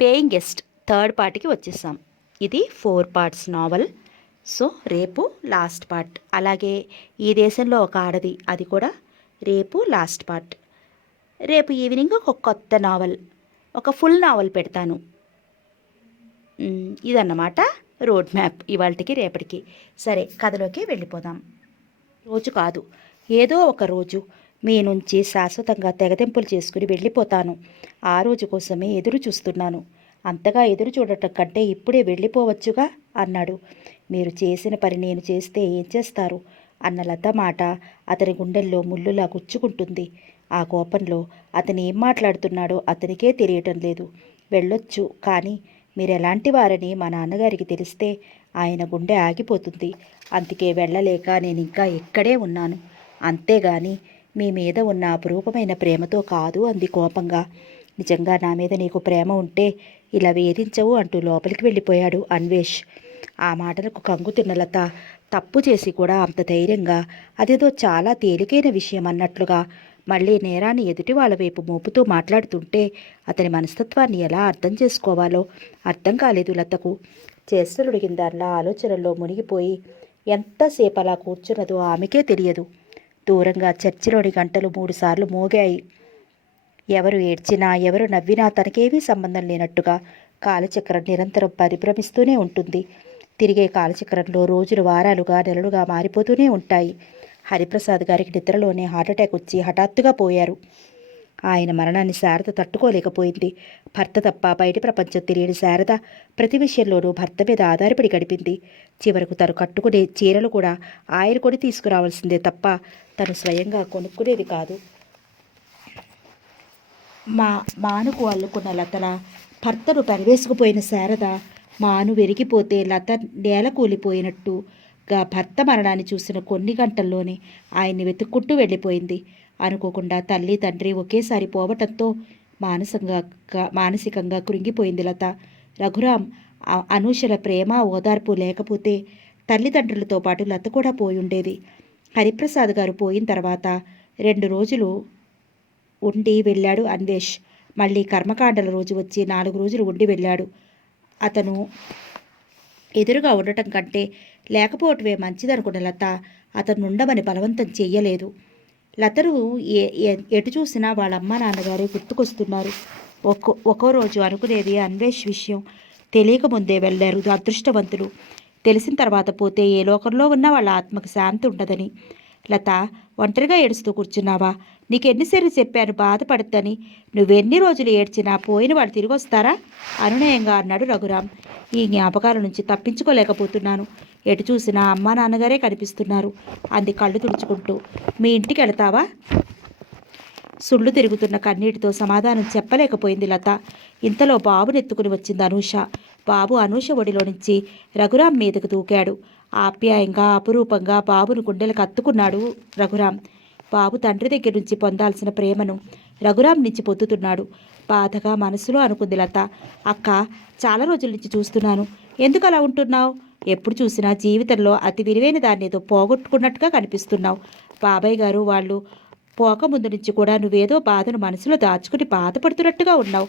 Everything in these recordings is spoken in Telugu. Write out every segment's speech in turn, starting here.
పేయింగ్ గెస్ట్ థర్డ్ పార్ట్కి వచ్చేసాం. ఇది 4 పార్ట్స్ నావల్. సో రేపు లాస్ట్ పార్ట్. అలాగే ఈ దేశంలో ఒక ఆడది, అది కూడా రేపు లాస్ట్ పార్ట్. రేపు ఈవినింగ్ ఒక కొత్త నావల్, ఒక ఫుల్ నావల్ పెడతాను. ఇదన్నమాట రోడ్ మ్యాప్ ఇవాళకి రేపటికి. సరే, కథలోకి వెళ్ళిపోదాం. రోజు కాదు, ఏదో ఒక రోజు మీ నుంచి శాశ్వతంగా తెగతెంపులు చేసుకుని వెళ్ళిపోతాను. ఆ రోజు కోసమే ఎదురు చూస్తున్నాను. అంతగా ఎదురు చూడటం కంటే ఇప్పుడే వెళ్ళిపోవచ్చుగా అన్నాడు. మీరు చేసిన పని నేను చేస్తే ఏం చేస్తారు అన్న లత మాట అతని గుండెల్లో ముళ్ళులా గుచ్చుకుంటుంది. ఆ కోపంలో అతను ఏం మాట్లాడుతున్నాడో అతనికే తెలియటం లేదు. వెళ్ళొచ్చు, కానీ మీరెలాంటి వారని మా నాన్నగారికి తెలిస్తే ఆయన గుండె ఆగిపోతుంది. అందుకే వెళ్ళలేక నేను ఇంకా ఇక్కడే ఉన్నాను. అంతేగాని మీ మీద ఉన్న అపురూపమైన ప్రేమతో కాదు అంది కోపంగా. నిజంగా నా మీద నీకు ప్రేమ ఉంటే ఇలా వేధించవు అంటూ లోపలికి వెళ్ళిపోయాడు అన్వేష్. ఆ మాటలకు కంగు తిన్న లత తప్పు చేసి కూడా అంత ధైర్యంగా, అదేదో చాలా తేలికైన విషయం అన్నట్లుగా మళ్ళీ నేరాన్ని ఎదుటి వాళ్ళ వైపు మోపుతూ మాట్లాడుతుంటే అతని మనస్తత్వాన్ని ఎలా అర్థం చేసుకోవాలో అర్థం కాలేదు లతకు. చేష్టలుడిగిందాల్లా ఆలోచనల్లో మునిగిపోయి ఎంతసేపు అలా కూర్చున్నదో ఆమెకే తెలియదు. దూరంగా చర్చిలోని గంటలు 3 సార్లు మోగాయి. ఎవరు ఏడ్చినా ఎవరు నవ్వినా తనకేమీ సంబంధం లేనట్టుగా కాలచక్రం నిరంతరం పరిభ్రమిస్తూనే ఉంటుంది. తిరిగే కాలచక్రంలో రోజులు వారాలుగా నెలలుగా మారిపోతూనే ఉంటాయి. హరిప్రసాద్ గారికి నిద్రలోనే హార్ట్అటాక్ వచ్చి హఠాత్తుగా పోయారు. ఆయన మరణాన్ని శారద తట్టుకోలేకపోయింది. భర్త తప్ప బయటి ప్రపంచం తెలియని శారద ప్రతి విషయంలోనూ భర్త మీద ఆధారపడి గడిపింది. చివరకు తను కట్టుకునే చీరలు కూడా ఆయన కొని తీసుకురావాల్సిందే తప్ప తను స్వయంగా కొనుక్కునేది కాదు. మానుకు అల్లుకున్న లతల భర్తను పరివేసుకుపోయిన శారద మాను వెరిగిపోతే లత నేల కూలిపోయినట్టుగా భర్త మరణాన్ని చూసిన కొన్ని గంటల్లోనే ఆయన్ని వెతుక్కుంటూ వెళ్ళిపోయింది. అనుకోకుండా తల్లి తండ్రి ఒకేసారి పోవటంతో మానసికంగా కృంగిపోయింది లత. రఘురాం, అనూషల ప్రేమ ఓదార్పు లేకపోతే తల్లిదండ్రులతో పాటు లత కూడా పోయుండేది. హరిప్రసాద్ గారు పోయిన తర్వాత 2 రోజులు ఉండి వెళ్ళాడు అన్వేష్. మళ్ళీ కర్మకాండల రోజు వచ్చి 4 రోజులు ఉండి వెళ్ళాడు. అతను ఎదురుగా ఉండటం కంటే లేకపోవటమే మంచిదనుకున్న లత అతను ఉండమని బలవంతం చెయ్యలేదు. లతను ఎటు చూసినా వాళ్ళ అమ్మ నాన్నగారే గుర్తుకొస్తున్నారు. ఒక్కో రోజు అనుకునేది అన్వేష్ విషయం తెలియకముందే వెళ్ళారు అదృష్టవంతులు. తెలిసిన తర్వాత పోతే ఏ లోకంలో ఉన్నా వాళ్ళ ఆత్మకు శాంతి ఉండదని. లత, ఒంటరిగా ఏడుస్తూ కూర్చున్నావా? నీకెన్నిసార్లు చెప్పాను బాధపడద్దని. నువ్వెన్ని రోజులు ఏడ్చినా పోయిన వాళ్ళు తిరిగి వస్తారా? అనునయంగా అన్నాడు రఘురాం. ఈ జ్ఞాపకాల నుంచి తప్పించుకోలేకపోతున్నాను. ఎటు చూసినా అమ్మా నాన్నగారే కనిపిస్తున్నారు అంది కళ్ళు తుడుచుకుంటూ. మీ ఇంటికి వెళతావా? సుళ్ళు తిరుగుతున్న కన్నీటితో సమాధానం చెప్పలేకపోయింది లత. ఇంతలో బాబునెత్తుకుని వచ్చింది అనూష. బాబు అనూష ఒడిలో నుంచి రఘురాం మీదకు దూకాడు. ఆప్యాయంగా అపురూపంగా బాబును గుండెలకు అత్తుకున్నాడు రఘురాం. బాబు తండ్రి దగ్గర నుంచి పొందాల్సిన ప్రేమను రఘురాం నుంచి పొందుతున్నాడు. బాధగా మనసులో అనుకుంది లత. అక్క, చాలా రోజుల నుంచి చూస్తున్నాను. ఎందుకు అలా ఉంటున్నావు? ఎప్పుడు చూసినా జీవితంలో అతి విలువైన దాన్ని ఏదో పోగొట్టుకున్నట్టుగా కనిపిస్తున్నావు. బాబాయ్ గారు వాళ్ళు పోకముందు నుంచి కూడా నువ్వేదో బాధను మనసులో దాచుకుని బాధపడుతున్నట్టుగా ఉన్నావు.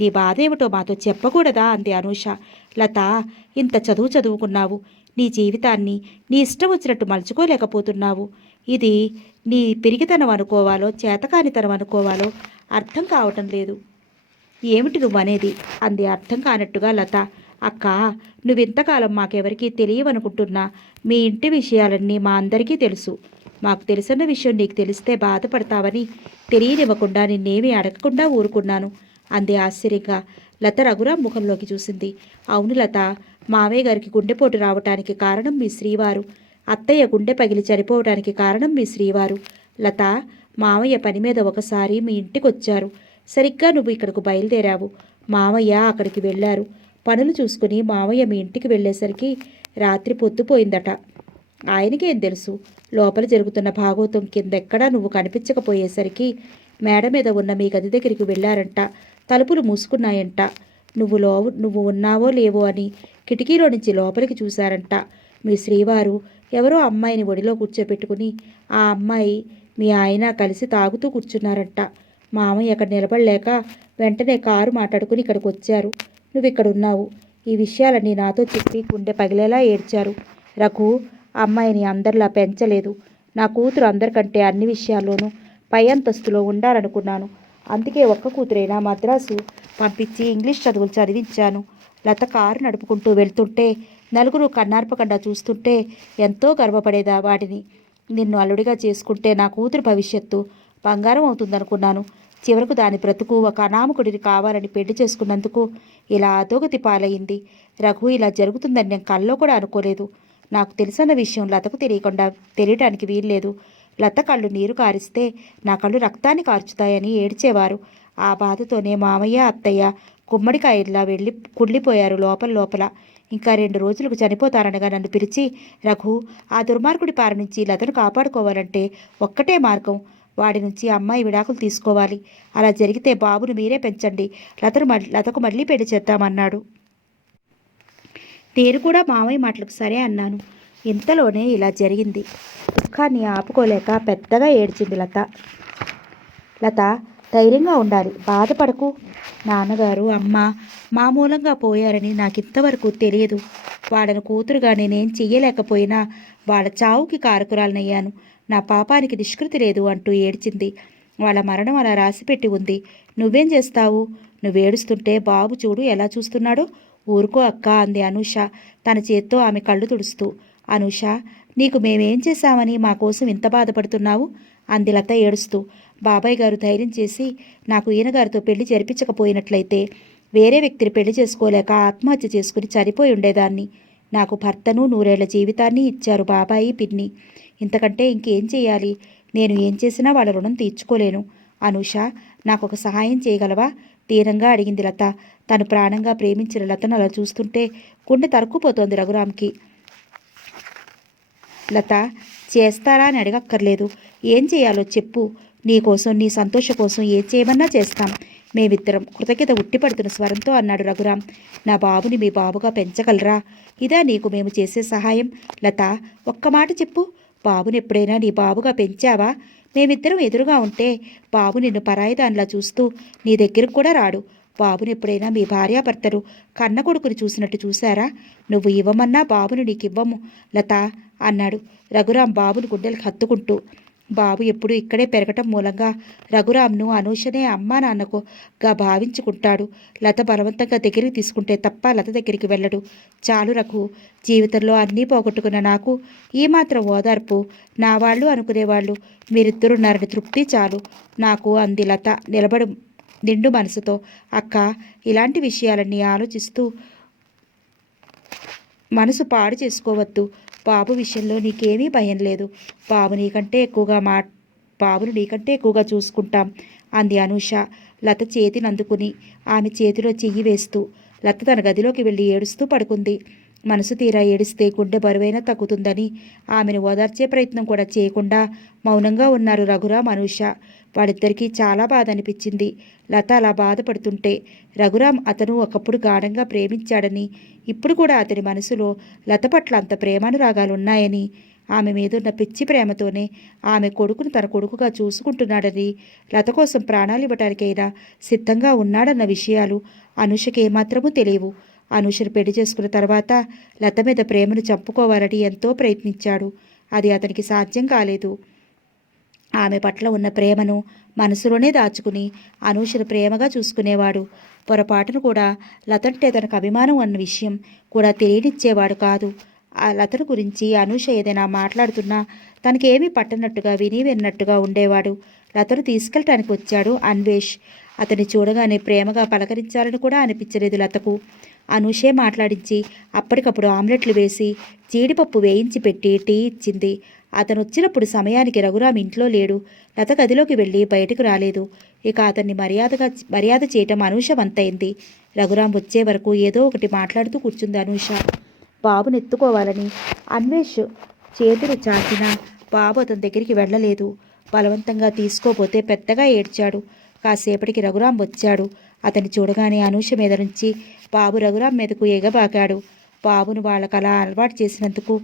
నీ బాధ ఏమిటో మాతో చెప్పకూడదా అంది అనూష. లత, ఇంత చదువుకున్నావు. నీ జీవితాన్ని నీ ఇష్టం వచ్చినట్టు మలుచుకోలేకపోతున్నావు. ఇది నీ పిరిగితనం అనుకోవాలో చేతకానితనం అనుకోవాలో అర్థం కావటం లేదు. ఏమిటి నువ్వనేది అంది అర్థం కానట్టుగా లత. అక్క, నువ్వింతకాలం మాకెవరికీ తెలియవనుకుంటున్నా మీ ఇంటి విషయాలన్నీ మా అందరికీ తెలుసు. మాకు తెలిసిన విషయం నీకు తెలిస్తే బాధపడతావని తెలియనివ్వకుండా నిన్నేమీ అడగకుండా ఊరుకున్నాను అంది ఆశ్చర్యంగా. లత రఘురాం ముఖంలోకి చూసింది. అవును లత, మావయ్య గారికి గుండెపోటు రావటానికి కారణం మీ శ్రీవారు. అత్తయ్య గుండె పగిలి చనిపోవటానికి కారణం మీ శ్రీవారు. లత, మావయ్య పని మీద ఒకసారి మీ ఇంటికి వచ్చారు. సరిగ్గా నువ్వు ఇక్కడకు బయలుదేరావు. మావయ్య అక్కడికి వెళ్ళారు. పనులు చూసుకుని మావయ్య మీ ఇంటికి వెళ్ళేసరికి రాత్రి పొద్దుపోయిందట. ఆయనకేం తెలుసు? లోపల జరుగుతున్న భాగవతం కిందెక్కడా నువ్వు కనిపించకపోయేసరికి మేడ మీద ఉన్న మీ గది దగ్గరికి వెళ్ళారంట. తలుపులు మూసుకున్నాయంట. నువ్వు ఉన్నావో లేవో అని కిటికీలో నుంచి లోపలికి చూశారంట. మీ శ్రీవారు ఎవరో అమ్మాయిని ఒడిలో కూర్చోబెట్టుకుని ఆ అమ్మాయి మీ ఆయన కలిసి తాగుతూ కూర్చున్నారంట. మామయ్య అక్కడ నిలబడలేక వెంటనే కారు మాట్లాడుకుని ఇక్కడికి వచ్చారు. నువ్వు ఇక్కడ ఉన్నావు. ఈ విషయాలన్నీ నాతో చెప్పి గుండె పగిలేలా ఏడ్చారు. రఘు, అమ్మాయిని అందరిలా పెంచలేదు. నా కూతురు అందరికంటే అన్ని విషయాల్లోనూ పై అంతస్తులో ఉండాలనుకున్నాను. అందుకే ఒక్క కూతురైనా మద్రాసు పంపించి ఇంగ్లీష్ చదువులు చదివించాను. లత కారు నడుపుకుంటూ వెళ్తుంటే నలుగురు కన్నార్పకుండా చూస్తుంటే ఎంతో గర్వపడేదా వాడిని. నిన్ను అల్లుడిగా చేసుకుంటే నా కూతురు భవిష్యత్తు బంగారం అవుతుందనుకున్నాను. చివరకు దాని బ్రతుకు ఒక అనామకుడిని కావాలని పెళ్లి చేసుకున్నందుకు ఇలా అధోగతి పాలయ్యింది. రఘు, ఇలా జరుగుతుందని నేను కల్లో కూడా అనుకోలేదు. నాకు తెలిసిన విషయం లతకు తెలియటానికి వీల్లేదు. లత కళ్ళు నీరు కారిస్తే నా కళ్ళు రక్తాన్ని కార్చుతాయని ఏడ్చేవారు. ఆ బాధతోనే మామయ్య, అత్తయ్య గుమ్మడికాయల్లా వెళ్ళి కుళ్ళిపోయారు లోపల. ఇంకా 2 రోజులకు చనిపోతారనగా నన్ను పిలిచి, రఘు, ఆ దుర్మార్గుడి పార నుంచి లతను కాపాడుకోవాలంటే ఒక్కటే మార్గం. వాడి నుంచి అమ్మాయి విడాకులు తీసుకోవాలి. అలా జరిగితే బాబును మీరే పెంచండి. లతకు మళ్ళీ పెళ్లి చేద్దామన్నాడు. నేను కూడా మామయ్య మాటలకు సరే అన్నాను. ఇంతలోనే ఇలా జరిగింది. దుఃఖాన్ని ఆపుకోలేక పెద్దగా ఏడ్చింది లత. లత, ధైర్యంగా ఉండాలి, బాధపడకు. నాన్నగారు, అమ్మ మా మూలంగా పోయారని నాకింతవరకు తెలియదు. వాళ్ళను కూతురుగా నేనేం చెయ్యలేకపోయినా వాళ్ళ చావుకి కారకురాలనయ్యాను. నా పాపానికి నిష్కృతి లేదు అంటూ ఏడ్చింది. వాళ్ళ మరణం అలా రాసిపెట్టి ఉంది. నువ్వేం చేస్తావు? నువ్వేడుస్తుంటే బాబు చూడు ఎలా చూస్తున్నాడో. ఊరుకో అక్క అంది అనూష తన చేత్తో ఆమె కళ్ళు తుడుస్తూ. అనూష, నీకు మేమేం చేశామని మా కోసం ఇంత బాధపడుతున్నావు? అంది లత ఏడుస్తూ. బాబాయ్ గారు ధైర్యం చేసి నాకు ఈయనగారితో పెళ్లి జరిపించకపోయినట్లయితే వేరే వ్యక్తిని పెళ్లి చేసుకోలేక ఆత్మహత్య చేసుకుని చనిపోయి ఉండేదాన్ని. నాకు భర్తను 100 ఏళ్ల జీవితాన్ని ఇచ్చారు బాబాయి, పిన్ని. ఇంతకంటే ఇంకేం చేయాలి? నేను ఏం చేసినా వాళ్ళ రుణం తీర్చుకోలేను. అనూష, నాకు ఒక సహాయం చేయగలవా? తీరంగా అడిగింది లత. తను ప్రాణంగా ప్రేమించిన లతను అలా చూస్తుంటే గుండె తరుక్కుపోతోంది రఘురామ్కి. లత, చేస్తారా అని అడగక్కర్లేదు. ఏం చేయాలో చెప్పు. నీకోసం, నీ సంతోషం కోసం ఏం చేయమన్నా చేస్తాం. మేమిద్దరం కృతజ్ఞత ఉట్టిపడుతున్న స్వరంతో అన్నాడు రఘురాం. నా బాబుని మీ బాబుగా పెంచగలరా? ఇదా నీకు మేము చేసే సహాయం? లత, ఒక్క మాట చెప్పు. బాబుని ఎప్పుడైనా నీ బాబుగా పెంచావా? మేమిద్దరం ఎదురుగా ఉంటే బాబు నిన్ను పరాయిదానిలా చూస్తూ నీ దగ్గరకు కూడా రాడు. బాబుని ఎప్పుడైనా మీ భార్యాభర్తలు కన్న కొడుకుని చూసినట్టు చూశారా? నువ్వు ఇవ్వమన్నా బాబును నీకివ్వము లత అన్నాడు రఘురాం బాబుని గుండెలకు హత్తుకుంటూ. బాబు ఎప్పుడు ఇక్కడే పెరగటం మూలంగా రఘురాంను అనూషనే అమ్మా నాన్నకుగా భావించుకుంటాడు. లత బలవంతంగా దగ్గరికి తీసుకుంటే తప్ప లత దగ్గరికి వెళ్ళడు. చాలు రఘు, జీవితంలో అన్నీ పోగొట్టుకున్న నాకు ఈ మాత్రం ఓదార్పు నా వాళ్ళు అనుకునేవాళ్ళు మీరిద్దరున్నారని తృప్తి చాలు నాకు అంది లత నిండు మనసుతో. అక్క, ఇలాంటి విషయాలన్నీ ఆలోచిస్తూ మనసు పాడు చేసుకోవద్దు. బాబు విషయంలో నీకేమీ భయం లేదు. బాబును నీకంటే ఎక్కువగా చూసుకుంటాం అంది అనూష లత చేతిని అందుకుని ఆమె చేతిలో చెయ్యి వేస్తూ. లత తన గదిలోకి వెళ్ళి ఏడుస్తూ పడుకుంది. మనసు తీరా ఏడిస్తే గుండె బరువైనా తగ్గుతుందని ఆమెను ఓదార్చే ప్రయత్నం కూడా చేయకుండా మౌనంగా ఉన్నారు రఘురాం, అనూష. వాళ్ళిద్దరికీ చాలా బాధ అనిపించింది. లత అలా బాధపడుతుంటే. రఘురాం అతను ఒకప్పుడు గాఢంగా ప్రేమించాడని, ఇప్పుడు కూడా అతని మనసులో లత పట్ల అంత ప్రేమానురాగాలున్నాయని, ఆమె మీదున్న పిచ్చి ప్రేమతోనే ఆమె కొడుకును తన కొడుకుగా చూసుకుంటున్నాడని, లత కోసం ప్రాణాలు ఇవ్వటానికైనా సిద్ధంగా ఉన్నాడన్న విషయాలు అనూషకి ఏమాత్రమూ తెలియవు. అనూషను పెళ్లి చేసుకున్న తర్వాత లత మీద ప్రేమను చంపుకోవాలని ఎంతో ప్రయత్నించాడు. అది అతనికి సాధ్యం కాలేదు. ఆమె పట్ల ఉన్న ప్రేమను మనసులోనే దాచుకుని అనూషను ప్రేమగా చూసుకునేవాడు. పొరపాటును కూడా లతంటే తనకు అభిమానం అన్న విషయం కూడా తెలియనిచ్చేవాడు కాదు. ఆ లతను గురించి అనూష ఏదైనా మాట్లాడుతున్నా తనకేమీ పట్టనట్టుగా విన్నట్టుగా ఉండేవాడు. లతను తీసుకెళ్ళటానికి వచ్చాడు అన్వేష్. అతన్ని చూడగానే ప్రేమగా పలకరించాలని కూడా అనిపించలేదు లతకు. అనూషే మాట్లాడించి అప్పటికప్పుడు ఆమ్లెట్లు వేసి జీడిపప్పు వేయించి పెట్టి టీ ఇచ్చింది. అతను వచ్చినప్పుడు సమయానికి రఘురాం ఇంట్లో లేడు. లత గదిలోకి వెళ్ళి బయటకు రాలేదు. ఇక అతన్ని మర్యాద చేయటం అనూష వంతైంది. రఘురాం వచ్చే వరకు ఏదో ఒకటి మాట్లాడుతూ కూర్చుంది అనూష. బాబును ఎత్తుకోవాలని అన్వేష్ చేతులు చాచినా బాబు అతని దగ్గరికి వెళ్ళలేదు. బలవంతంగా తీసుకోపోతే పెద్దగా ఏడ్చాడు. కాసేపటికి రఘురాం వచ్చాడు. అతన్ని చూడగానే అనూష మీద నుంచి బాబు రఘురాం మీదకు ఎగబాకాడు. బాబును వాళ్ళకలా అలవాటు చేసినందుకు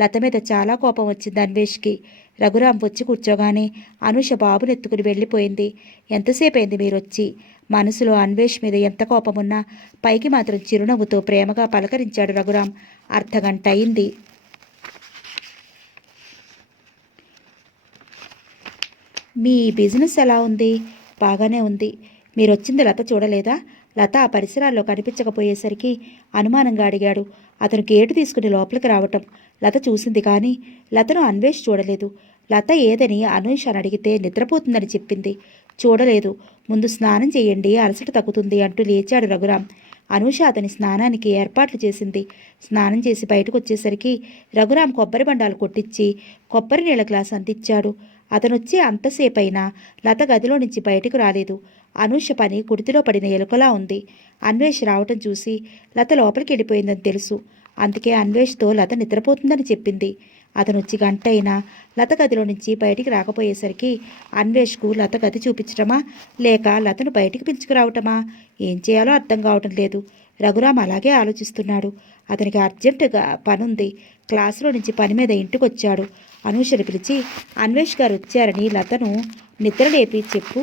లత మీద చాలా కోపం వచ్చింది అన్వేష్కి. రఘురాం వచ్చి కూర్చోగానే అనూష బాబునెత్తుకుని వెళ్ళిపోయింది. ఎంతసేపు అయింది మీరొచ్చి? మనసులో అన్వేష్ మీద ఎంత కోపమున్నా పైకి మాత్రం చిరునవ్వుతో ప్రేమగా పలకరించాడు రఘురాం. అర్ధగంట అయింది. మీ బిజినెస్ ఎలా ఉంది? బాగానే ఉంది. మీరొచ్చింది లత చూడలేదా? లత ఆ పరిసరాల్లో కనిపించకపోయేసరికి అనుమానంగా అడిగాడు. అతను గేటు తీసుకుని లోపలికి రావటం లత చూసింది, కానీ లతను అన్వేష్ చూడలేదు. లత ఏదని అనూష్ అని అడిగితే నిద్రపోతుందని చెప్పింది. చూడలేదు. ముందు స్నానం చేయండి, అలసట తగ్గుతుంది అంటూ లేచాడు రఘురాం. అనూష అతని స్నానానికి ఏర్పాట్లు చేసింది. స్నానం చేసి బయటకు వచ్చేసరికి రఘురాం కొబ్బరి బండాలు కొట్టించి కొబ్బరి నీళ్ళ గ్లాస్ అందించాడు. అతనొచ్చి అంతసేపైనా లత గదిలో నుంచి బయటకు రాలేదు. అనూష పని కుడితిలో పడిన ఎలుకలా ఉంది. అన్వేష్ రావటం చూసి లత లోపలికి వెళ్ళిపోయిందని తెలుసు. అందుకే అన్వేష్తో లత నిద్రపోతుందని చెప్పింది. అతనొచ్చి గంట అయినా లత గదిలో నుంచి బయటికి రాకపోయేసరికి అన్వేష్కు లత గది చూపించటమా లేక లతను బయటికి పిలుచుకురావటమా ఏం చేయాలో అర్థం కావటం లేదు. రఘురాం అలాగే ఆలోచిస్తున్నాడు. అతనికి అర్జెంటుగా పనుంది. క్లాసులో నుంచి పని మీద ఇంటికొచ్చాడు. అనూషను పిలిచి అన్వేష్ గారు వచ్చారని లతను నిద్రలేపి చెప్పు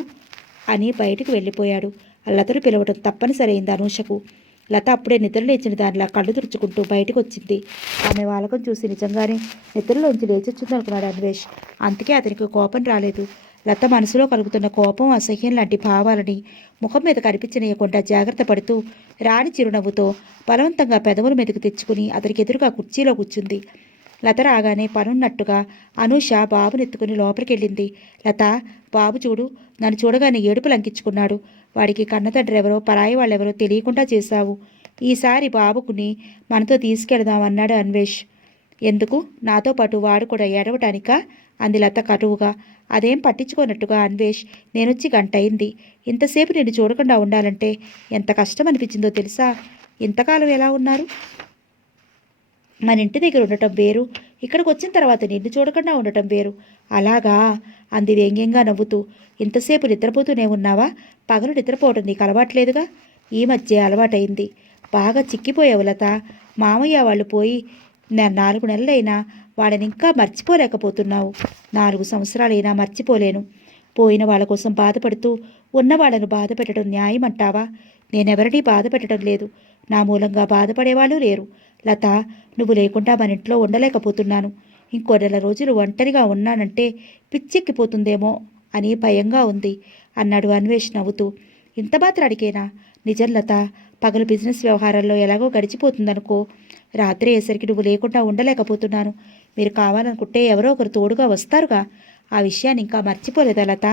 అని బయటికి వెళ్ళిపోయాడు. లతను పిలవటం తప్పనిసరైంది అనూషకు. లత అప్పుడే నిద్రలేచిన దానిలా కళ్ళు తుడుచుకుంటూ బయటకు వచ్చింది. ఆమె వాలకం చూసి నిజంగానే నిద్రలోంచి లేచొచ్చిందనుకున్నాడు అన్వేష్. అందుకే అతనికి కోపం రాలేదు. లత మనసులో కలుగుతున్న కోపం, అసహ్యం లాంటి భావాలని ముఖం మీద కనిపించనీయకుండా జాగ్రత్త పడుతూ రాణి చిరునవ్వుతో బలవంతంగా పెదవుల మీదకు తెచ్చుకుని అతనికి ఎదురుగా కుర్చీలో కూర్చుంది. లత రాగానే పనున్నట్టుగా అనూష బాబునెత్తుకుని లోపలికెళ్ళింది. లత, బాబు చూడు, నన్ను చూడగానే ఏడుపు లంకించుకున్నాడు. వాడికి కన్నతండ్రి ఎవరో పరాయి వాళ్ళెవరో తెలియకుండా చేశావు. ఈసారి బాబుకుని మనతో తీసుకెళదాం అన్నాడు అన్వేష్. ఎందుకు? నాతో పాటు వాడు కూడా ఏడవటానికా అంది లత కటువుగా. అదేం పట్టించుకోనట్టుగా అన్వేష్. నేనొచ్చి గంట అయింది. ఇంతసేపు నేను చూడకుండా ఉండాలంటే ఎంత కష్టం అనిపించిందో తెలుసా? ఇంతకాలం ఎలా ఉన్నారు? మన ఇంటి దగ్గర ఉండటం వేరు, ఇక్కడికి వచ్చిన తర్వాత నిన్ను చూడకుండా ఉండటం వేరు. అలాగా అంది వ్యంగ్యంగా నవ్వుతూ. ఇంతసేపు నిద్రపోతూనే ఉన్నావా? పగలు నిద్రపోవటం నీకు అలవాట్లేదుగా. ఈ మధ్య అలవాటైంది. బాగా చిక్కిపోయావు లత. మామయ్య వాళ్ళు పోయి 4 నెలలైనా వాళ్ళని ఇంకా మర్చిపోలేకపోతున్నావు. 4 సంవత్సరాలైనా మర్చిపోలేను. పోయిన వాళ్ళ కోసం బాధపడుతూ ఉన్న వాళ్ళను బాధ పెట్టడం న్యాయమంటావా? నేనెవరినీ బాధ పెట్టడం లేదు. నా మూలంగా బాధపడేవాళ్ళు లేరు. లత, నువ్వు లేకుండా మన ఇంట్లో ఉండలేకపోతున్నాను. ఇంకో 2 రోజులు ఒంటరిగా ఉన్నానంటే పిచ్చెక్కిపోతుందేమో అని భయంగా ఉంది అన్నాడు అన్వేష్ నవ్వుతూ. ఇంత మాత్రాడికేనా? నిజం లత, పగలు బిజినెస్ వ్యవహారాల్లో ఎలాగో గడిచిపోతుందనుకో. రాత్రి అయ్యేసరికి నువ్వు లేకుండా ఉండలేకపోతున్నాను. మీరు కావాలనుకుంటే ఎవరో ఒకరు తోడుగా వస్తారుగా. ఆ విషయాన్ని ఇంకా మర్చిపోలేదా లత?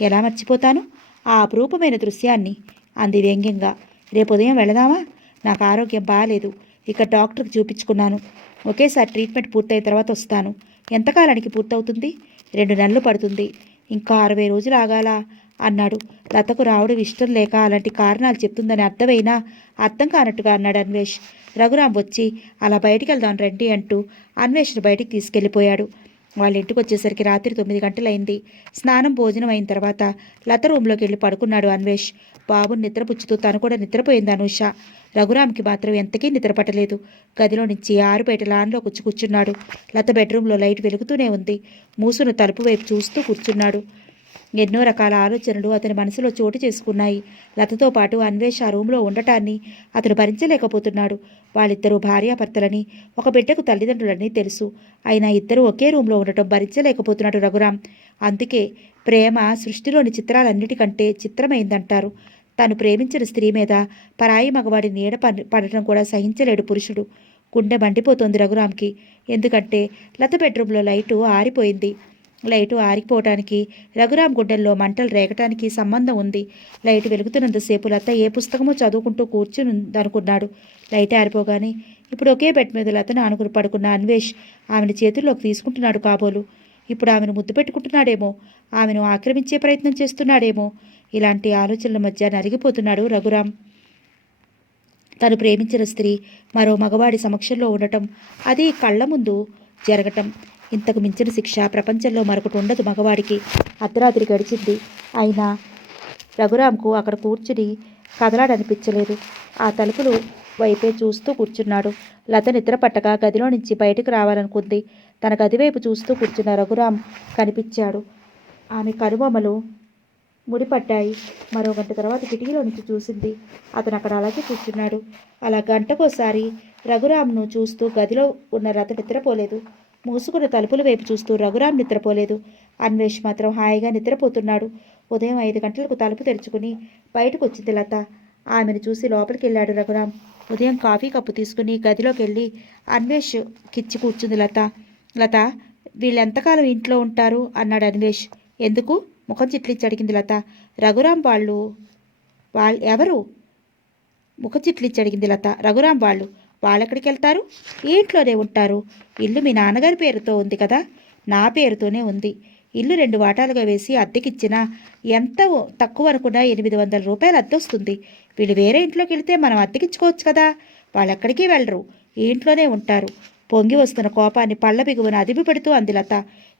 ఎలా మర్చిపోతాను? ఆ అపురూపమైన దృశ్యాన్ని అంది వ్యంగ్యంగా. రేపు ఉదయం వెళదామా? నాకు ఆరోగ్యం బాగాలేదు. ఇక డాక్టర్కి చూపించుకున్నాను. ఒకేసారి ట్రీట్మెంట్ పూర్తయిన తర్వాత వస్తాను. ఎంతకాలానికి పూర్తవుతుంది? 2 నెలలు పడుతుంది. ఇంకా 60 రోజులు ఆగాలా అన్నాడు. లతకు రావడం ఇష్టం లేక అలాంటి కారణాలు చెప్తుందని అర్థమైనా అర్థం కానట్టుగా అన్నాడు అన్వేష్. రఘురాం వచ్చి అలా బయటికి వెళ్దాం రండి అంటూ అన్వేష్ను బయటికి తీసుకెళ్ళిపోయాడు. వాళ్ళ ఇంటికి వచ్చేసరికి రాత్రి 9 గంటలైంది. స్నానం, భోజనం అయిన తర్వాత లత రూంలోకి వెళ్ళి పడుకున్నాడు అన్వేష్. బాబుని నిద్రపుచ్చుతూ తను కూడా నిద్రపోయింది అనూష. రఘురాంకి మాత్రం ఎంతకీ నిద్రపట్టలేదు. గదిలో నుంచి ఆరుబయట లాన్లో కూర్చున్నాడు. లత బెడ్రూమ్లో లైట్ వెలుగుతూనే ఉంది. మూసును తలుపు వైపు చూస్తూ కూర్చున్నాడు. ఎన్నో రకాల ఆలోచనలు అతని మనసులో చోటు చేసుకున్నాయి. లతతో పాటు అన్వేష్ ఆ రూంలో ఉండటాన్ని అతను భరించలేకపోతున్నాడు. వాళ్ళిద్దరూ భార్యాభర్తలని, ఒక బిడ్డకు తల్లిదండ్రులని తెలుసు. అయినా ఇద్దరూ ఒకే రూంలో ఉండటం భరించలేకపోతున్నాడు రఘురాం. అందుకే ప్రేమ సృష్టిలోని చిత్రాలన్నిటికంటే చిత్రమైందంటారు. తాను ప్రేమించిన స్త్రీ మీద పరాయి మగవాడి నీడ పడటం కూడా సహించలేడు పురుషుడు. గుండె మండిపోతోంది రఘురాంకి. ఎందుకంటే లత బెడ్రూమ్లో లైటు ఆరిపోయింది. లైటు ఆరిపోవటానికి రఘురాం గుండెల్లో మంటలు రేగటానికి సంబంధం ఉంది. లైటు వెలుగుతున్నంతసేపు లత ఏ పుస్తకమో చదువుకుంటూ కూర్చునుందనుకున్నాడు. లైట్ ఆరిపోగానే ఇప్పుడు ఒకే బెడ్ మీద లతను ఆనుకుని పడుకున్న అన్వేష్ ఆమెను చేతుల్లోకి తీసుకుంటున్నాడు కాబోలు. ఇప్పుడు ఆమెను ముద్దు పెట్టుకుంటున్నాడేమో, ఆమెను ఆక్రమించే ప్రయత్నం చేస్తున్నాడేమో. ఇలాంటి ఆలోచనల మధ్య నలిగిపోతున్నాడు రఘురాం. తను ప్రేమించిన స్త్రీ మరో మగవాడి సమక్షంలో ఉండటం, అది కళ్ళ ముందు జరగటం, ఇంతకు మించిన శిక్ష ప్రపంచంలో మరొకటి ఉండదు మగవాడికి. అర్ధరాత్రి గడిచింది. అయినా రఘురాంకు అక్కడ కూర్చుని కదలాడనిపించలేదు. ఆ తలుపులు వైపే చూస్తూ కూర్చున్నాడు. లత నిద్ర పట్టక గదిలో నుంచి బయటకు రావాలనుకుంది. తన గది వైపు చూస్తూ కూర్చున్న రఘురాం కనిపించాడు. ఆమె కనుబొమ్మలు ముడిపడ్డాయి. మరో గంట తర్వాత కిటికీలో నుంచి చూసింది. అతను అక్కడ అలాగే కూర్చున్నాడు. అలా గంటకోసారి రఘురాంను చూస్తూ గదిలో ఉన్న లత నిద్రపోలేదు. మూసుకున్న తలుపుల వైపు చూస్తూ రఘురాం నిద్రపోలేదు. అన్వేష్ మాత్రం హాయిగా నిద్రపోతున్నాడు. ఉదయం 5 గంటలకు తలుపు తెరుచుకుని బయటకు వచ్చింది లత. ఆమెను చూసి లోపలికి వెళ్ళాడు రఘురాం. ఉదయం కాఫీ కప్పు తీసుకుని గదిలోకి వెళ్ళి అన్వేష్ కిచ్చి కూర్చుంది లత. లత, వీళ్ళెంతకాలం ఇంట్లో ఉంటారు అన్నాడు అన్వేష్. ఎందుకు? ముఖం చిట్లిచ్చి అడిగింది లత. రఘురాం వాళ్ళు ఎవరు? ముఖం చిట్లిచ్చి అడిగింది లత. రఘురాం వాళ్ళెక్కడికి వెళ్తారు? ఈ ఇంట్లోనే ఉంటారు. ఇల్లు మీ నాన్నగారి పేరుతో ఉంది కదా? నా పేరుతోనే ఉంది. ఇల్లు 2 వాటాలుగా వేసి అద్దెకిచ్చినా ఎంత తక్కువ అనుకున్నా 800 రూపాయలు అద్దె వస్తుంది. వీళ్ళు వేరే ఇంట్లోకి వెళితే మనం అద్దెకిచ్చుకోవచ్చు కదా. వాళ్ళెక్కడికి వెళ్ళరు, ఈ ఇంట్లోనే ఉంటారు. పొంగి వస్తున్న కోపాన్ని పళ్ళ బిగువన అదిమి పెడుతూ అంది లత.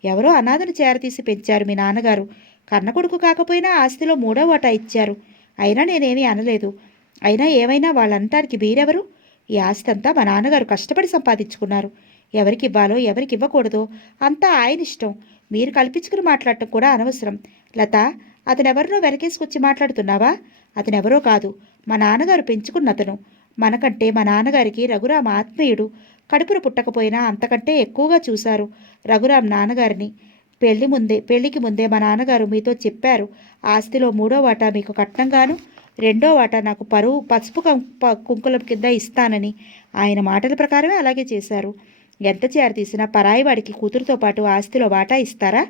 ఎవరో అనాథను చేరతీసి పెంచారు మీ నాన్నగారు. కన్న కొడుకు కాకపోయినా ఆస్తిలో 3వ వాటా ఇచ్చారు. అయినా నేనేమీ అనలేదు. అయినా ఏమైనా వాళ్ళంటానికి మీరెవరు? ఈ ఆస్తి అంతా మా నాన్నగారు కష్టపడి సంపాదించుకున్నారు. ఎవరికి ఇవ్వాలో ఎవరికి ఇవ్వకూడదో అంతా ఆయన ఇష్టం. మీరు కల్పించుకుని మాట్లాడటం కూడా అనవసరం. లత, అతనెవరినో వెనకేసుకొచ్చి మాట్లాడుతున్నావా? అతనెవరో కాదు, మా నాన్నగారు పెంచుకున్నతను. మనకంటే మా నాన్నగారికి రఘురాం ఆత్మీయుడు. కడుపున పుట్టకపోయినా అంతకంటే ఎక్కువగా చూశారు రఘురాం నాన్నగారిని. పెళ్లికి ముందే మా నాన్నగారు మీతో చెప్పారు, ఆస్తిలో 3వ వాటా మీకు కట్నంగాను, 2వ వాటా నాకు పసుపు కుంకులం కింద ఇస్తానని. ఆయన మాటల ప్రకారమే అలాగే చేశారు. ఎంత చేరతీసినా పరాయివాడికి కూతురుతో పాటు ఆస్తిలో వాటా ఇస్తారా?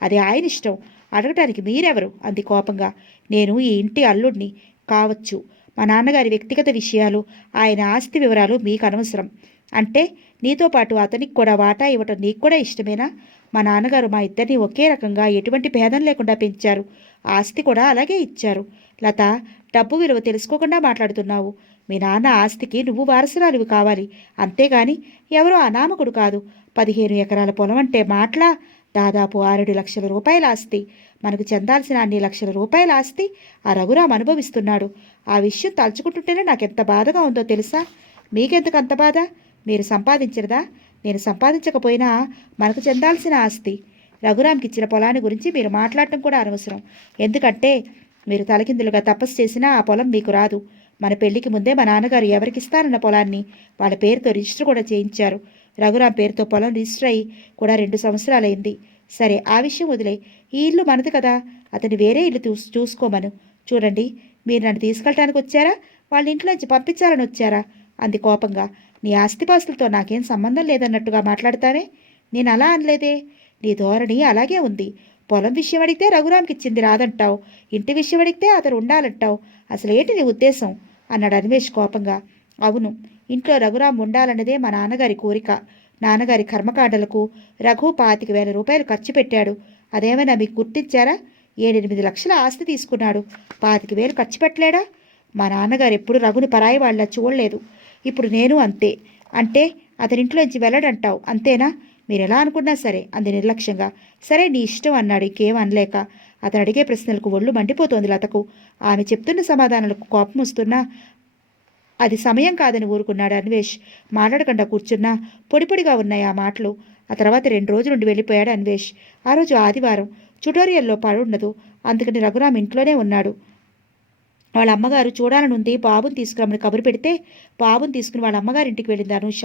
అది ఆయన ఇష్టం. అడగటానికి మీరెవరు? అంది కోపంగా. నేను ఈ ఇంటి అల్లుడిని కావచ్చు. మా నాన్నగారి వ్యక్తిగత విషయాలు, ఆయన ఆస్తి వివరాలు మీకు అనవసరం. అంటే నీతో పాటు అతనికి కూడా వాటా ఇవ్వటం నీకు కూడా ఇష్టమేనా? మా నాన్నగారు మా ఇద్దరిని ఒకే రకంగా ఎటువంటి భేదం లేకుండా పెంచారు. ఆస్తి కూడా అలాగే ఇచ్చారు. లత, డబ్బు విలువ తెలుసుకోకుండా మాట్లాడుతున్నావు. మీ నాన్న ఆస్తికి నువ్వు వారసురాలివి కావాలి, అంతేగాని ఎవరో అనామకుడు కాదు. 15 ఎకరాల పొలం అంటే మాటలా? దాదాపు 6 లక్షల రూపాయల ఆస్తి. మనకు చెందాల్సిన అన్ని లక్షల రూపాయల ఆస్తి ఆ రఘురాం అనుభవిస్తున్నాడు. ఆ విషయం తలుచుకుంటుంటేనే నాకెంత బాధగా ఉందో తెలుసా? మీకెందుకు అంత బాధ? మీరు సంపాదించరదా? నేను సంపాదించకపోయినా మనకు చెందాల్సిన ఆస్తి. రఘురాంకి ఇచ్చిన పొలాన్ని గురించి మీరు మాట్లాడటం కూడా అనవసరం. ఎందుకంటే మీరు తలకిందులుగా తపస్సు చేసినా ఆ పొలం మీకు రాదు. మన పెళ్లికి ముందే మా నాన్నగారు ఎవరికిస్తారన్న పొలాన్ని వాళ్ళ పేరుతో రిజిస్టర్ కూడా చేయించారు. రఘురాం పేరుతో పొలం రిజిస్టర్ అయ్యి కూడా 2 సంవత్సరాలైంది. సరే, ఆ విషయం వదిలే. ఈ ఇల్లు మనది కదా, అతని వేరే ఇల్లు చూసుకోమను. చూడండి, మీరు నన్ను తీసుకెళ్ళటానికి వచ్చారా, వాళ్ళ ఇంట్లోంచి పంపించాలని వచ్చారా? అంది కోపంగా. నీ ఆస్తిపాస్తులతో నాకేం సంబంధం లేదన్నట్టుగా మాట్లాడతావే? నేను అలా అనలేదే. నీ ధోరణి అలాగే ఉంది. పొలం విషయం అడిగితే రఘురాంకి ఇచ్చింది రాదంటావు, ఇంటి విషయం అడిగితే అతను ఉండాలంటావు. అసలు ఏంటి నీ ఉద్దేశం? అన్నాడు అన్వేష్ కోపంగా. అవును, ఇంట్లో రఘురాం ఉండాలన్నదే మా నాన్నగారి కోరిక. నాన్నగారి కర్మకాండలకు రఘు 25,000 రూపాయలు ఖర్చు పెట్టాడు. అదేమైనా మీకు గుర్తించారా? 7-8 లక్షల ఆస్తి తీసుకున్నాడు. 25,000 ఖర్చు పెట్టలేడా? మా నాన్నగారు ఎప్పుడు రఘుని పరాయి వాళ్ళ చూడలేదు. ఇప్పుడు నేను అంతే. అంటే అతనింట్లోంచి వెళ్ళడంటావు, అంతేనా? మీరు ఎలా అనుకున్నా సరే, అంది నిర్లక్ష్యంగా. సరే, నీ ఇష్టం అన్నాడు ఇంకేం అనలేక. అతను అడిగే ప్రశ్నలకు ఒళ్ళు మండిపోతోంది లతకు. ఆమె చెప్తున్న సమాధానాలకు కోపం వస్తున్నా అది సమయం కాదని ఊరుకున్నాడు అన్వేష్. మాట్లాడకుండా కూర్చున్నా పొడిపొడిగా ఉన్నాయి ఆ మాటలు. ఆ తర్వాత 2 రోజులుండి వెళ్ళిపోయాడు అన్వేష్. ఆ రోజు ఆదివారం. ట్యుటోరియల్లో పడుండదు, అందుకని రఘురాం ఇంట్లోనే ఉన్నాడు. వాళ్ళ అమ్మగారు చూడాలనుంది, బాబుని తీసుకురమ్మని కబురు పెడితే బాబుని తీసుకుని వాళ్ళ అమ్మగారింటికి వెళ్ళింది అనూష.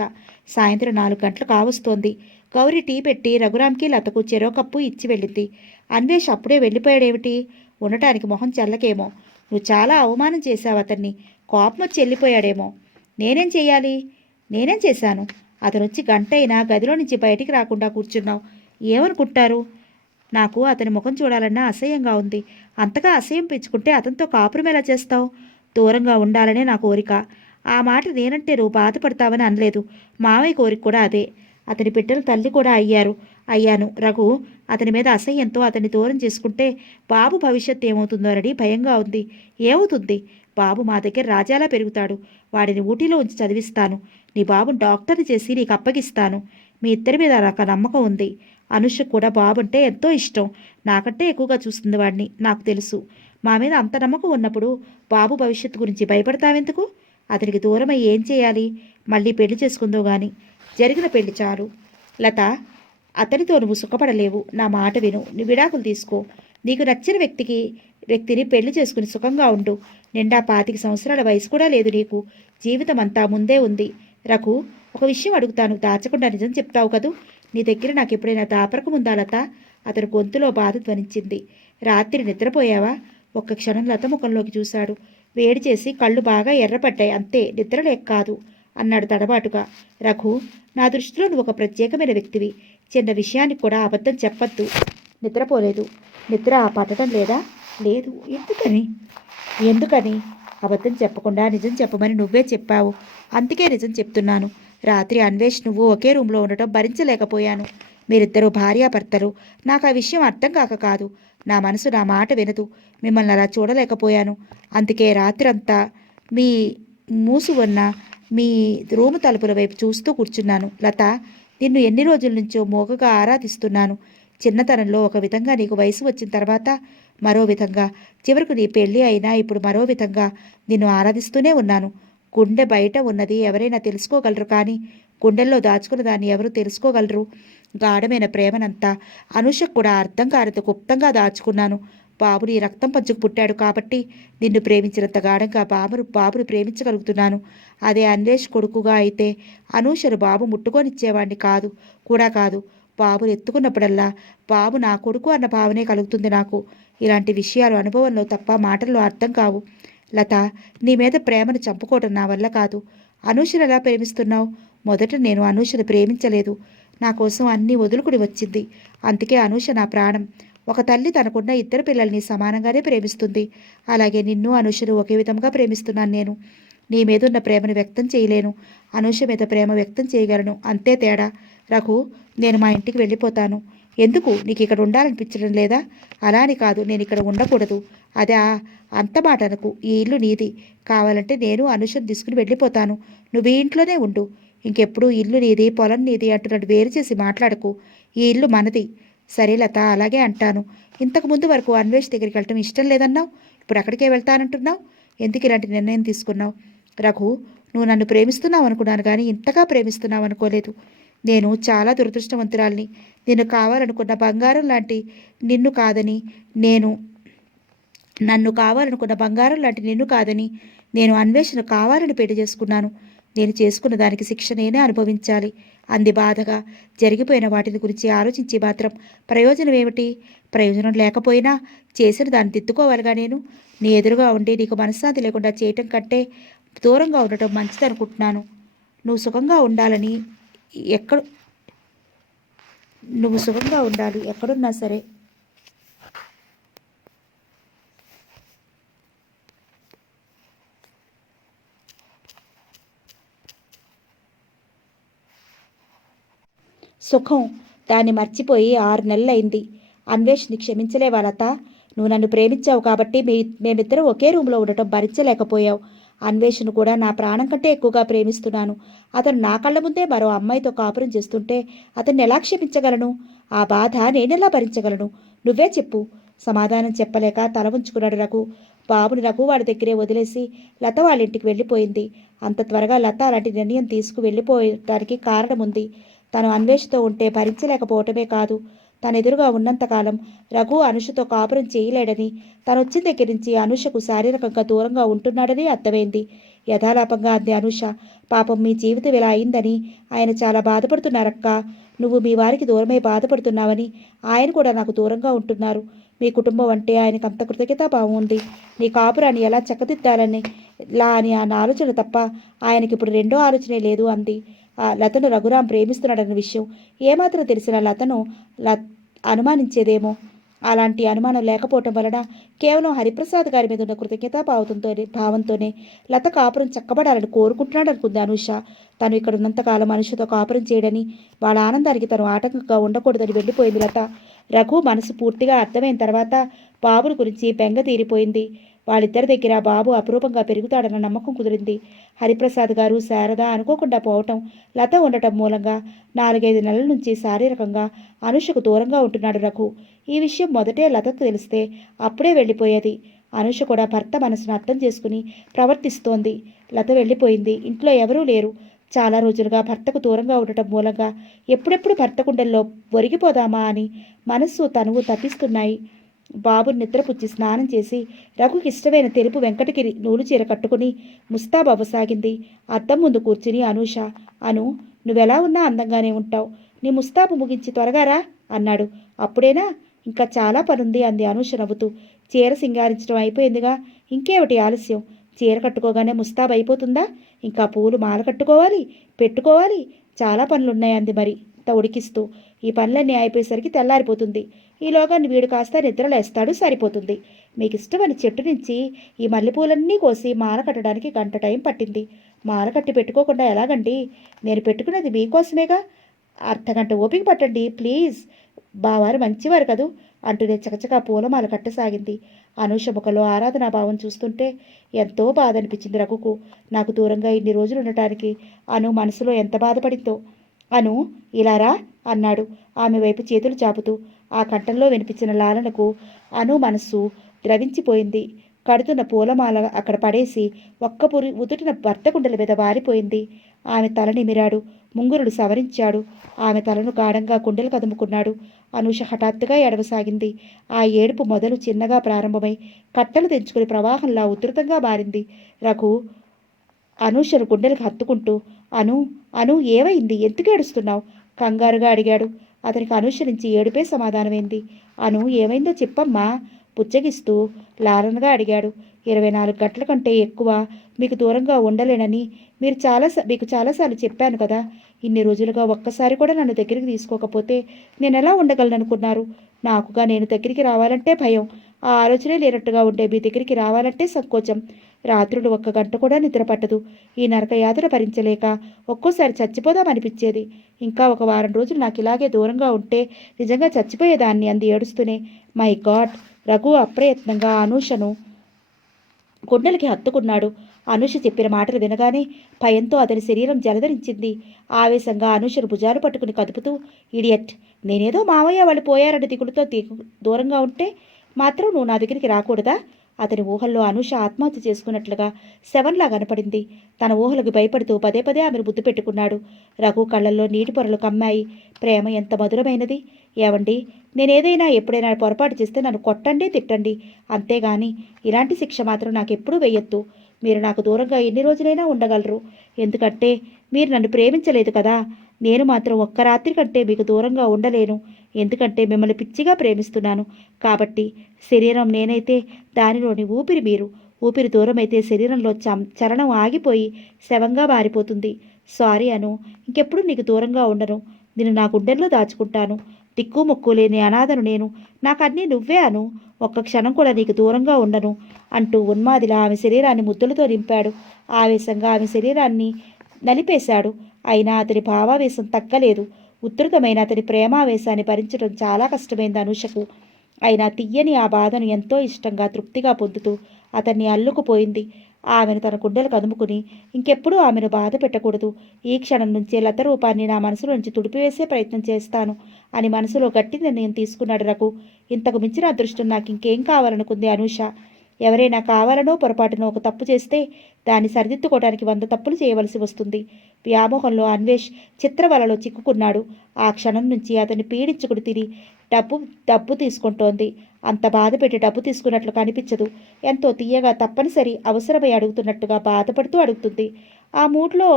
సాయంత్రం 4 గంటలు కావస్తోంది. గౌరీ టీ పెట్టి రఘురాంకి లతకు చెరో కప్పు ఇచ్చి వెళ్ళింది. అన్వేష్ అప్పుడే వెళ్ళిపోయాడేమిటి? ఉండటానికి మొహం చెల్లకేమో. నువ్వు చాలా అవమానం చేశావు అతన్ని. కోపం వచ్చి వెళ్ళిపోయాడేమో. నేనేం చెయ్యాలి? నేనేం చేశాను? అతను వచ్చి గంట అయినా గదిలో నుంచి బయటికి రాకుండా కూర్చున్నావు. ఏమనుకుంటారు? నాకు అతని ముఖం చూడాలన్నా అసహ్యంగా ఉంది. అంతగా అసహ్యం పెంచుకుంటే అతనితో కాపురం ఎలా చేస్తావు? దూరంగా ఉండాలనే నా కోరిక. ఆ మాట నేనంటే నువ్వు బాధపడతావని అనలేదు. మావయ్య కోరిక కూడా అదే. అతని బిడ్డల తల్లి కూడా అయ్యాను. రఘు అతని మీద అసహ్యంతో అతన్ని దూరం చేసుకుంటే బాబు భవిష్యత్తు ఏమవుతుందోనని భయంగా ఉంది. ఏమవుతుంది? బాబు మా దగ్గర రాజాలా పెరుగుతాడు. వాడిని ఊటీలో ఉంచి చదివిస్తాను. నీ బాబుని డాక్టర్ని చేసి నీకు అప్పగిస్తాను. మీ ఇద్దరి మీద నాకు నమ్మకం ఉంది. అనుషకు కూడా బాబు అంటే ఎంతో ఇష్టం. నాకంటే ఎక్కువగా చూస్తుంది వాడిని, నాకు తెలుసు. మా మీద అంత నమ్మకం ఉన్నప్పుడు బాబు భవిష్యత్తు గురించి భయపడతావెందుకు? అతనికి దూరమై ఏం చేయాలి? మళ్ళీ పెళ్లి చేసుకుందో గాని. జరిగిన పెళ్లి చాలు. లత, అతనితో నువ్వు సుఖపడలేవు. నా మాట విను. నీ విడాకులు తీసుకో. నీకు నచ్చిన వ్యక్తిని పెళ్లి చేసుకుని సుఖంగా ఉండు. నిండా 25 సంవత్సరాల వయసు కూడా లేదు నీకు. జీవితం అంతా ముందే ఉంది. రఘు, ఒక విషయం అడుగుతాను, దాచకుండా నిజం చెప్తావు కదూ? నీ దగ్గర నాకు ఎప్పుడైనా దాపరకం ఉందా లత? అతని గొంతులో బాధ ధ్వనించింది. రాత్రి నిద్రపోయావా? ఒక్క క్షణం లత ముఖంలోకి చూశాడు. వేడి చేసి కళ్ళు బాగా ఎర్రపడ్డాయి, అంతే, నిద్రలేక కాదు అన్నాడు తడబాటుగా. రఘు, నా దృష్టిలో నువ్వు ఒక ప్రత్యేకమైన వ్యక్తివి. చిన్న విషయానికి కూడా అబద్ధం చెప్పొద్దు. నిద్రపోలేదు. నిద్ర పట్టడం లేదా? లేదు. ఎందుకని? అబద్ధం చెప్పకుండా నిజం చెప్పమని నువ్వే చెప్పావు, అందుకే నిజం చెప్తున్నాను. రాత్రి అన్వేష్ నువ్వు ఒకే రూమ్లో ఉండటం భరించలేకపోయాను. మీరిద్దరూ భార్యాభర్తలు. నాకు ఆ విషయం అర్థం కాక కాదు. నా మనసు నా మాట వినదు. మిమ్మల్ని అలా చూడలేకపోయాను. అందుకే రాత్రంతా మీ మూసు ఉన్న మీ రూము తలుపుల వైపు చూస్తూ కూర్చున్నాను. లత, నిన్ను ఎన్ని రోజుల నుంచో మోగగా ఆరాధిస్తున్నాను. చిన్నతనంలో ఒక విధంగా, నీకు వయసు వచ్చిన తర్వాత మరో విధంగా, చివరకు నీ పెళ్ళి అయినా ఇప్పుడు మరో విధంగా నిన్ను ఆరాధిస్తూనే ఉన్నాను. గుండె బయట ఉన్నది ఎవరైనా తెలుసుకోగలరు, కానీ గుండెల్లో దాచుకున్న దాన్ని ఎవరు తెలుసుకోగలరు? గాఢమైన ప్రేమనంతా అనుషకు కూడా అర్థం కానంత గుప్తంగా దాచుకున్నాను. బాబు నీ రక్తం పంచుకు పుట్టాడు కాబట్టి నిన్ను ప్రేమించినంత గాఢంగా బాబును ప్రేమించగలుగుతున్నాను. అదే అన్వేష్ కొడుకుగా అయితే అనూషను బాబు ముట్టుకొనిచ్చేవాడిని కాదు. బాబును ఎత్తుకున్నప్పుడల్లా బాబు నా కొడుకు అన్న భావనే కలుగుతుంది నాకు. ఇలాంటి విషయాలు అనుభవంలో తప్ప మాటల్లో అర్థం కావు. లత, నీ మీద ప్రేమను చంపుకోవడం నా వల్ల కాదు. అనూషను ఎలా ప్రేమిస్తున్నావు? మొదట నేను అనూషను ప్రేమించలేదు. నా కోసం అన్నీ వదులుకుని వచ్చింది. అందుకే అనూష నా ప్రాణం. ఒక తల్లి తనకున్న 2 పిల్లల్ని సమానంగానే ప్రేమిస్తుంది. అలాగే నిన్ను, అనూషను ఒకే విధంగా ప్రేమిస్తున్నాను నేను. నీ మీదున్న ప్రేమను వ్యక్తం చేయలేను. అనూష మీద ప్రేమ వ్యక్తం చేయగలను, అంతే తేడా. రఘు, నేను మా ఇంటికి వెళ్ళిపోతాను. ఎందుకు? నీకు ఇక్కడ ఉండాలనిపించడం లేదా? అలా అని కాదు, నేను ఇక్కడ ఉండకూడదు. అదే, అంత మాట అనకు. ఈ ఇల్లు నీది. కావాలంటే నేను అనూషను తీసుకుని వెళ్ళిపోతాను. నువ్వు ఈ ఇంట్లోనే ఉండు. ఇంకెప్పుడు ఇల్లు నీది, పొలం నీది అంటున్నట్టు వేరు చేసి మాట్లాడకు. ఈ ఇల్లు మనది. సరే లత, అలాగే అంటాను. ఇంతకుముందు వరకు అన్వేష్ దగ్గరికి వెళ్ళటం ఇష్టం లేదన్నావు, ఇప్పుడు అక్కడికే వెళ్తానంటున్నావు. ఎందుకు ఇలాంటి నిర్ణయం తీసుకున్నావు? రఘు, నువ్వు నన్ను ప్రేమిస్తున్నావు అనుకున్నాను, కానీ ఇంతగా ప్రేమిస్తున్నావు అనుకోలేదు. నేను చాలా దురదృష్టవంతురాల్ని. నిన్ను కావాలనుకున్న బంగారం లాంటి నిన్ను కాదని నేను అన్వేషణ కావాలని పెళ్లి చేసుకున్నాను. నేను చేసుకున్న దానికి శిక్ష నేనే అనుభవించాలి అంది బాధగా. జరిగిపోయిన వాటిని గురించి ఆలోచించి మాత్రం ప్రయోజనం ఏమిటి? ప్రయోజనం లేకపోయినా చేసిన దాన్ని తిట్టుకోవాలిగా నేను. నీ ఎదురుగా ఉండి నీకు మనశ్శాంతి లేకుండా చేయటం కంటే దూరంగా ఉండటం మంచిదనుకుంటున్నాను. నువ్వు సుఖంగా ఉండాలి, ఎక్కడున్నా సరే. సుఖం, దాన్ని మర్చిపోయి 6 నెలలైంది. అన్వేష్ని క్షమించలేవా లత? నువ్వు నన్ను ప్రేమించావు కాబట్టి మేమిద్దరం ఒకే రూమ్లో ఉండటం భరించలేకపోయావు. అన్వేషను కూడా నా ప్రాణం కంటే ఎక్కువగా ప్రేమిస్తున్నాను. అతను నా కళ్ళ ముందే మరో అమ్మాయితో కాపురం చేస్తుంటే అతన్ని ఎలా క్షమించగలను? ఆ బాధ నేనెలా భరించగలను? నువ్వే చెప్పు. సమాధానం చెప్పలేక తల ఉంచుకున్నాడు రఘు. బాబుని రఘు వాడి దగ్గరే వదిలేసి లత వాళ్ళ ఇంటికి వెళ్ళిపోయింది. అంత త్వరగా లత అలాంటి నిర్ణయం వెళ్ళిపోయడానికి కారణం ఉంది. తను అన్వేషతో ఉంటే భరించలేకపోవటమే కాదు, తన ఎదురుగా ఉన్నంతకాలం రఘు అనుషతో కాపురం చేయలేడని, తను వచ్చిన దగ్గర నుంచి అనుషకు శారీరకంగా దూరంగా ఉంటున్నాడని అర్థమైంది. యథాలాపంగా అంది అనుష. పాపం, మీ జీవితం ఇలా అయిందని ఆయన చాలా బాధపడుతున్నారక్క. నువ్వు మీ వారికి దూరమై బాధపడుతున్నావని ఆయన కూడా నాకు దూరంగా ఉంటున్నారు. మీ కుటుంబం అంటే ఆయనకు అంత కృతజ్ఞతాభావం ఉంది. నీ కాపురాన్ని ఎలా చక్కదిద్దాలని అని ఆ ఆలోచన తప్ప ఆయనకి ఇప్పుడు రెండో ఆలోచనే లేదు అంది. లతను రఘురాం ప్రేమిస్తున్నాడన్న విషయం ఏమాత్రం తెలిసిన లతను అనుమానించేదేమో. అలాంటి అనుమానం లేకపోవటం వలన కేవలం హరిప్రసాద్ గారి మీద ఉన్న భావంతోనే లత కాపురం చక్కబడాలని కోరుకుంటున్నాడు అనుకుంది అనూష. తను ఇక్కడ ఉన్నంతకాలం మనుషుతో కాపురం చేయడని, వాళ్ళ ఆనందానికి తను ఆటంకంగా ఉండకూడదని వెళ్ళిపోయింది లత. రఘు మనసు పూర్తిగా అర్థమైన తర్వాత బాబుని గురించి బెంగ తీరిపోయింది. వాళ్ళిద్దరి దగ్గర బాబు అపురూపంగా పెరుగుతాడన్న నమ్మకం కుదిరింది. హరిప్రసాద్ గారు, శారద అనుకోకుండా పోవటం, లత ఉండటం మూలంగా 4-5 నెలల నుంచి శారీరకంగా అనుషకు దూరంగా ఉంటున్నాడు రఘు. ఈ విషయం మొదటే లతకు తెలిస్తే అప్పుడే వెళ్ళిపోయేది. అనూష కూడా భర్త మనసును అర్థం చేసుకుని ప్రవర్తిస్తోంది. లత వెళ్ళిపోయింది. ఇంట్లో ఎవరూ లేరు. చాలా రోజులుగా భర్తకు దూరంగా ఉండటం మూలంగా ఎప్పుడెప్పుడు భర్త కుండల్లో ఒరిగిపోదామా అని మనస్సు తనువు తప్పిస్తున్నాయి. బాబుని నిద్రపుచ్చి స్నానం చేసి రఘుకి ఇష్టమైన తెలుపు వెంకటగిరి నూలు చీర కట్టుకుని ముస్తాబవ్వసాగింది. అద్దం ముందు కూర్చుని అనూష, అను, నువ్వెలా ఉన్నా అందంగానే ఉంటావు. నీ ముస్తాబు ముగించి త్వరగా రా అన్నాడు. అప్పుడేనా? ఇంకా చాలా పనుంది అంది అనూష నవ్వుతూ. చీర సింగారించడం అయిపోయిందిగా, ఇంకేమిటి ఆలస్యం? చీర కట్టుకోగానే ముస్తాబు అయిపోతుందా? ఇంకా పూలు మాల కట్టుకోవాలి, పెట్టుకోవాలి, చాలా పనులున్నాయి అంది మరి ఉడికిస్తూ. ఈ పనులన్నీ అయిపోయేసరికి తెల్లారిపోతుంది. ఈలోగా వీడు కాస్త నిద్రలేస్తాడు, సరిపోతుంది. మీకు ఇష్టమని చెట్టు నుంచి ఈ మల్లెపూలన్నీ కోసి మాల కట్టడానికి గంట టైం పట్టింది. మాల కట్టి పెట్టుకోకుండా ఎలాగండి? నేను పెట్టుకున్నది మీకోసమేగా. అర్ధగంట ఓపిక పట్టండి ప్లీజ్. బావారు మంచివారు కదూ అంటూనే చకచకా పూలమాల కట్టసాగింది. అనూష ముఖంలో ఆరాధనాభావం చూస్తుంటే ఎంతో బాధ అనిపించింది రఘుకు. నాకు దూరంగా ఇన్ని రోజులు ఉండటానికి అను మనసులో ఎంత బాధపడిందో. అను, ఇలారా అన్నాడు ఆమె వైపు చేతులు చాపుతూ. ఆ కంఠంలో వినిపించిన లాలనకు అను మనస్సు ద్రవించిపోయింది. కడుతున్న పూలమాల అక్కడ పడేసి ఒక్క ఉదుటిన భర్త కుండల మీద వారిపోయింది. ఆమె తల నిమిరాడు. ముంగురుడు సవరించాడు. ఆమె తలను గాఢంగా కుండలు కదుముకున్నాడు. అనూష హఠాత్తుగా ఎడవసాగింది. ఆ ఏడుపు మొదలు చిన్నగా ప్రారంభమై కట్టలు తెంచుకుని ప్రవాహంలా ఉధృతంగా మారింది. రఘు అనూషను గుండెలకు హత్తుకుంటూ, అను, అను, ఏమైంది? ఎందుకు ఏడుస్తున్నావు? కంగారుగా అడిగాడు. అతనికి అనూష నుంచి ఏడుపే సమాధానమైంది. అను, ఏమైందో చెప్పమ్మా పుచ్చగిస్తూ లాలనగా అడిగాడు. 24 గంటల కంటే ఎక్కువ మీకు దూరంగా ఉండలేనని మీకు చాలాసార్లు చెప్పాను కదా. ఇన్ని రోజులుగా ఒక్కసారి కూడా నన్ను దగ్గరికి తీసుకోకపోతే నేను ఎలా ఉండగలననుకున్నారు? నాకుగా నేను దగ్గరికి రావాలంటే భయం. ఆ ఆలోచనే లేనట్టుగా ఉండే మీ దగ్గరికి రావాలంటే సంకోచం. రాత్రులు 1 గంట కూడా నిద్ర పట్టదు. ఈ నరక యాతన భరించలేక ఒక్కోసారి చచ్చిపోదామనిపించేది. ఇంకా ఒక వారం రోజులు నాకు ఇలాగే దూరంగా ఉంటే నిజంగా చచ్చిపోయేదాన్ని అంది ఏడుస్తూనే. My God! రఘు అప్రయత్నంగా అనూషను గుండెలకి హత్తుకున్నాడు. అనూష చెప్పిన మాటలు వినగానే భయంతో అతని శరీరం జలధరించింది. ఆవేశంగా అనూషను భుజాలు పట్టుకుని కదుపుతూ, ఇడియట్! నేనేదో మావయ్య వాళ్ళు పోయారని దిగులుతో దూరంగా ఉంటే మాత్రం నువ్వు నా దగ్గరికి రాకూడదా? అతని ఊహల్లో అనూష ఆత్మహత్య చేసుకున్నట్లుగా శవంలా కనపడింది. తన ఊహలకు భయపడుతూ పదే పదే ఆమెను ముద్దు పెట్టుకున్నాడు. రఘు కళ్ళల్లో నీటి పొరలు కమ్మాయి. ప్రేమ ఎంత మధురమైనది! ఏవండి, నేనేదైనా ఎప్పుడైనా పొరపాటు చేస్తే నన్ను కొట్టండి, తిట్టండి. అంతేగాని ఇలాంటి శిక్ష మాత్రం నాకెప్పుడూ వెయ్యొద్దు. మీరు నాకు దూరంగా ఎన్ని రోజులైనా ఉండగలరు. ఎందుకంటే మీరు నన్ను ప్రేమించలేదు కదా. నేను మాత్రం ఒక్క రాత్రి కంటే మీకు దూరంగా ఉండలేను. ఎందుకంటే మిమ్మల్ని పిచ్చిగా ప్రేమిస్తున్నాను. కాబట్టి శరీరం నేనైతే దానిలోని ఊపిరి మీరు. ఊపిరి దూరమైతే శరీరంలో చలనం ఆగిపోయి శవంగా మారిపోతుంది. సారీ అను, ఇంకెప్పుడు నీకు దూరంగా ఉండను. నేను నా గుండెల్లో దాచుకుంటాను. దిక్కు మొక్కు లేని అనాథను నేను. నాకన్నీ నువ్వే అను. ఒక్క క్షణం కూడా నీకు దూరంగా ఉండను అంటూ ఉన్మాదిలా ఆమె శరీరాన్ని ముద్దులతో నింపాడు. ఆవేశంగా ఆమె శరీరాన్ని నలిపేశాడు. అయినా అతని భావావేశం తగ్గలేదు. ఉధృతమైన అతని ప్రేమావేశాన్ని భరించడం చాలా కష్టమైంది అనూషకు. అయినా తీయని ఆ బాధను ఎంతో ఇష్టంగా తృప్తిగా పొందుతూ అతన్ని అల్లుకుపోయింది. ఆమెను తన గుండెలు కదుముకుని ఇంకెప్పుడూ ఆమెను బాధ పెట్టకూడదు. ఈ క్షణం నుంచే లత రూపాన్ని నా మనసులో నుంచి తుడిపివేసే ప్రయత్నం చేస్తాను అని మనసులో గట్టి నిర్ణయం తీసుకున్నాడు రఘు. ఇంతకు మించిన అదృష్టం నాకు ఇంకేం కావాలనుకుంది అనూష. ఎవరైనా కావాలనో పొరపాటునో ఒక తప్పు చేస్తే దాన్ని సరిదిద్దుకోవడానికి 100 తప్పులు చేయవలసి వస్తుంది. వ్యామోహంలో అన్వేష్ చిత్రవలలో చిక్కుకున్నాడు. ఆ క్షణం నుంచి అతన్ని పీడించుకుని తిని డబ్బు తీసుకుంటోంది. అంత బాధ పెట్టి డబ్బు తీసుకున్నట్లు కనిపించదు. ఎంతో తీయగా తప్పనిసరి అవసరమై అడుగుతున్నట్టుగా బాధపడుతూ అడుగుతుంది. ఆ మూడ్లో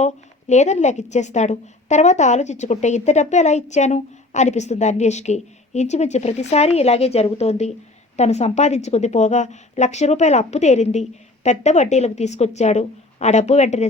లేదని లేక ఇచ్చేస్తాడు. తర్వాత ఆలోచించుకుంటే ఇంత డబ్బు ఎలా ఇచ్చాను అనిపిస్తుంది అన్వేష్కి. ఇంచుమించు ప్రతిసారి ఇలాగే జరుగుతోంది. తను సంపాదించుకుంది పోగా ₹1,00,000 అప్పు తేలింది. పెద్ద వడ్డీలకు తీసుకొచ్చాడు. ఆ డబ్బు వెంటనే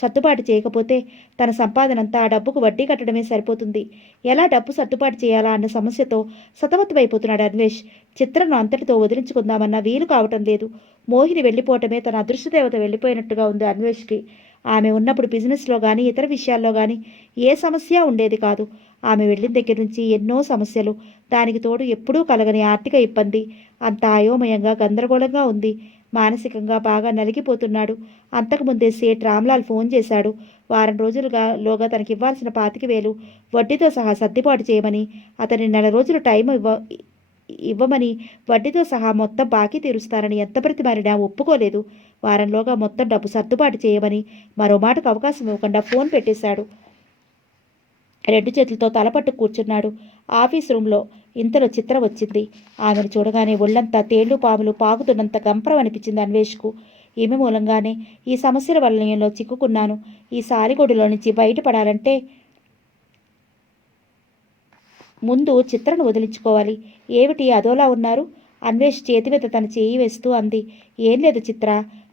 సర్దుబాటు చేయకపోతే తన సంపాదనంతా ఆ డబ్బుకు వడ్డీ కట్టడమే సరిపోతుంది. ఎలా డబ్బు సర్దుబాటు చేయాలా అన్న సమస్యతో సతమతమైపోతున్నాడు అన్వేష్. చిత్రను అంతటితో వదిలించుకుందామన్నా వీలు కావటం లేదు. మోహిని వెళ్ళిపోవటమే తన అదృష్టదేవత వెళ్ళిపోయినట్టుగా ఉంది అన్వేష్కి. ఆమె ఉన్నప్పుడు బిజినెస్లో కానీ ఇతర విషయాల్లో కానీ ఏ సమస్య ఉండేది కాదు. ఆమె వెళ్ళిన దగ్గర నుంచి ఎన్నో సమస్యలు, దానికి తోడు ఎప్పుడూ కలగని ఆర్థిక ఇబ్బంది. అంత అయోమయంగా గందరగోళంగా ఉంది. మానసికంగా బాగా నలిగిపోతున్నాడు. అంతకుముందే సేట్ రామ్లాల్ ఫోన్ చేశాడు. వారం రోజులుగా తనకి ఇవ్వాల్సిన 25,000 వడ్డీతో సహా సర్దుబాటు చేయమని. అతని నెల రోజులు టైం ఇవ్వమని వడ్డీతో సహా మొత్తం బాకీ తీరుస్తానని ఎంత బ్రతిమారినా ఒప్పుకోలేదు. వారంలోగా మొత్తం డబ్బు సర్దుబాటు చేయమని మరో మాటకు అవకాశం ఇవ్వకుండా ఫోన్ పెట్టేశాడు. రెండు చేతులతో తలపట్టు కూర్చున్నాడు. ఆఫీస్ రూమ్లో ఇంతలో చిత్ర వచ్చింది. ఆమెను చూడగానే ఒళ్ళంతా తేళ్లు పాములు పాకుతున్నంత గంపరం అనిపించింది అన్వేష్కు. ఈమె మూలంగానే ఈ సమస్యల వలయంలో చిక్కుకున్నాను. ఈ సాలిగొడులో నుంచి బయటపడాలంటే ముందు చిత్రను వదిలించుకోవాలి. ఏమిటి అదోలా ఉన్నారు? అన్వేష్ చేతి మీద తన చేయి వేస్తూ అంది. ఏం లేదు చిత్ర,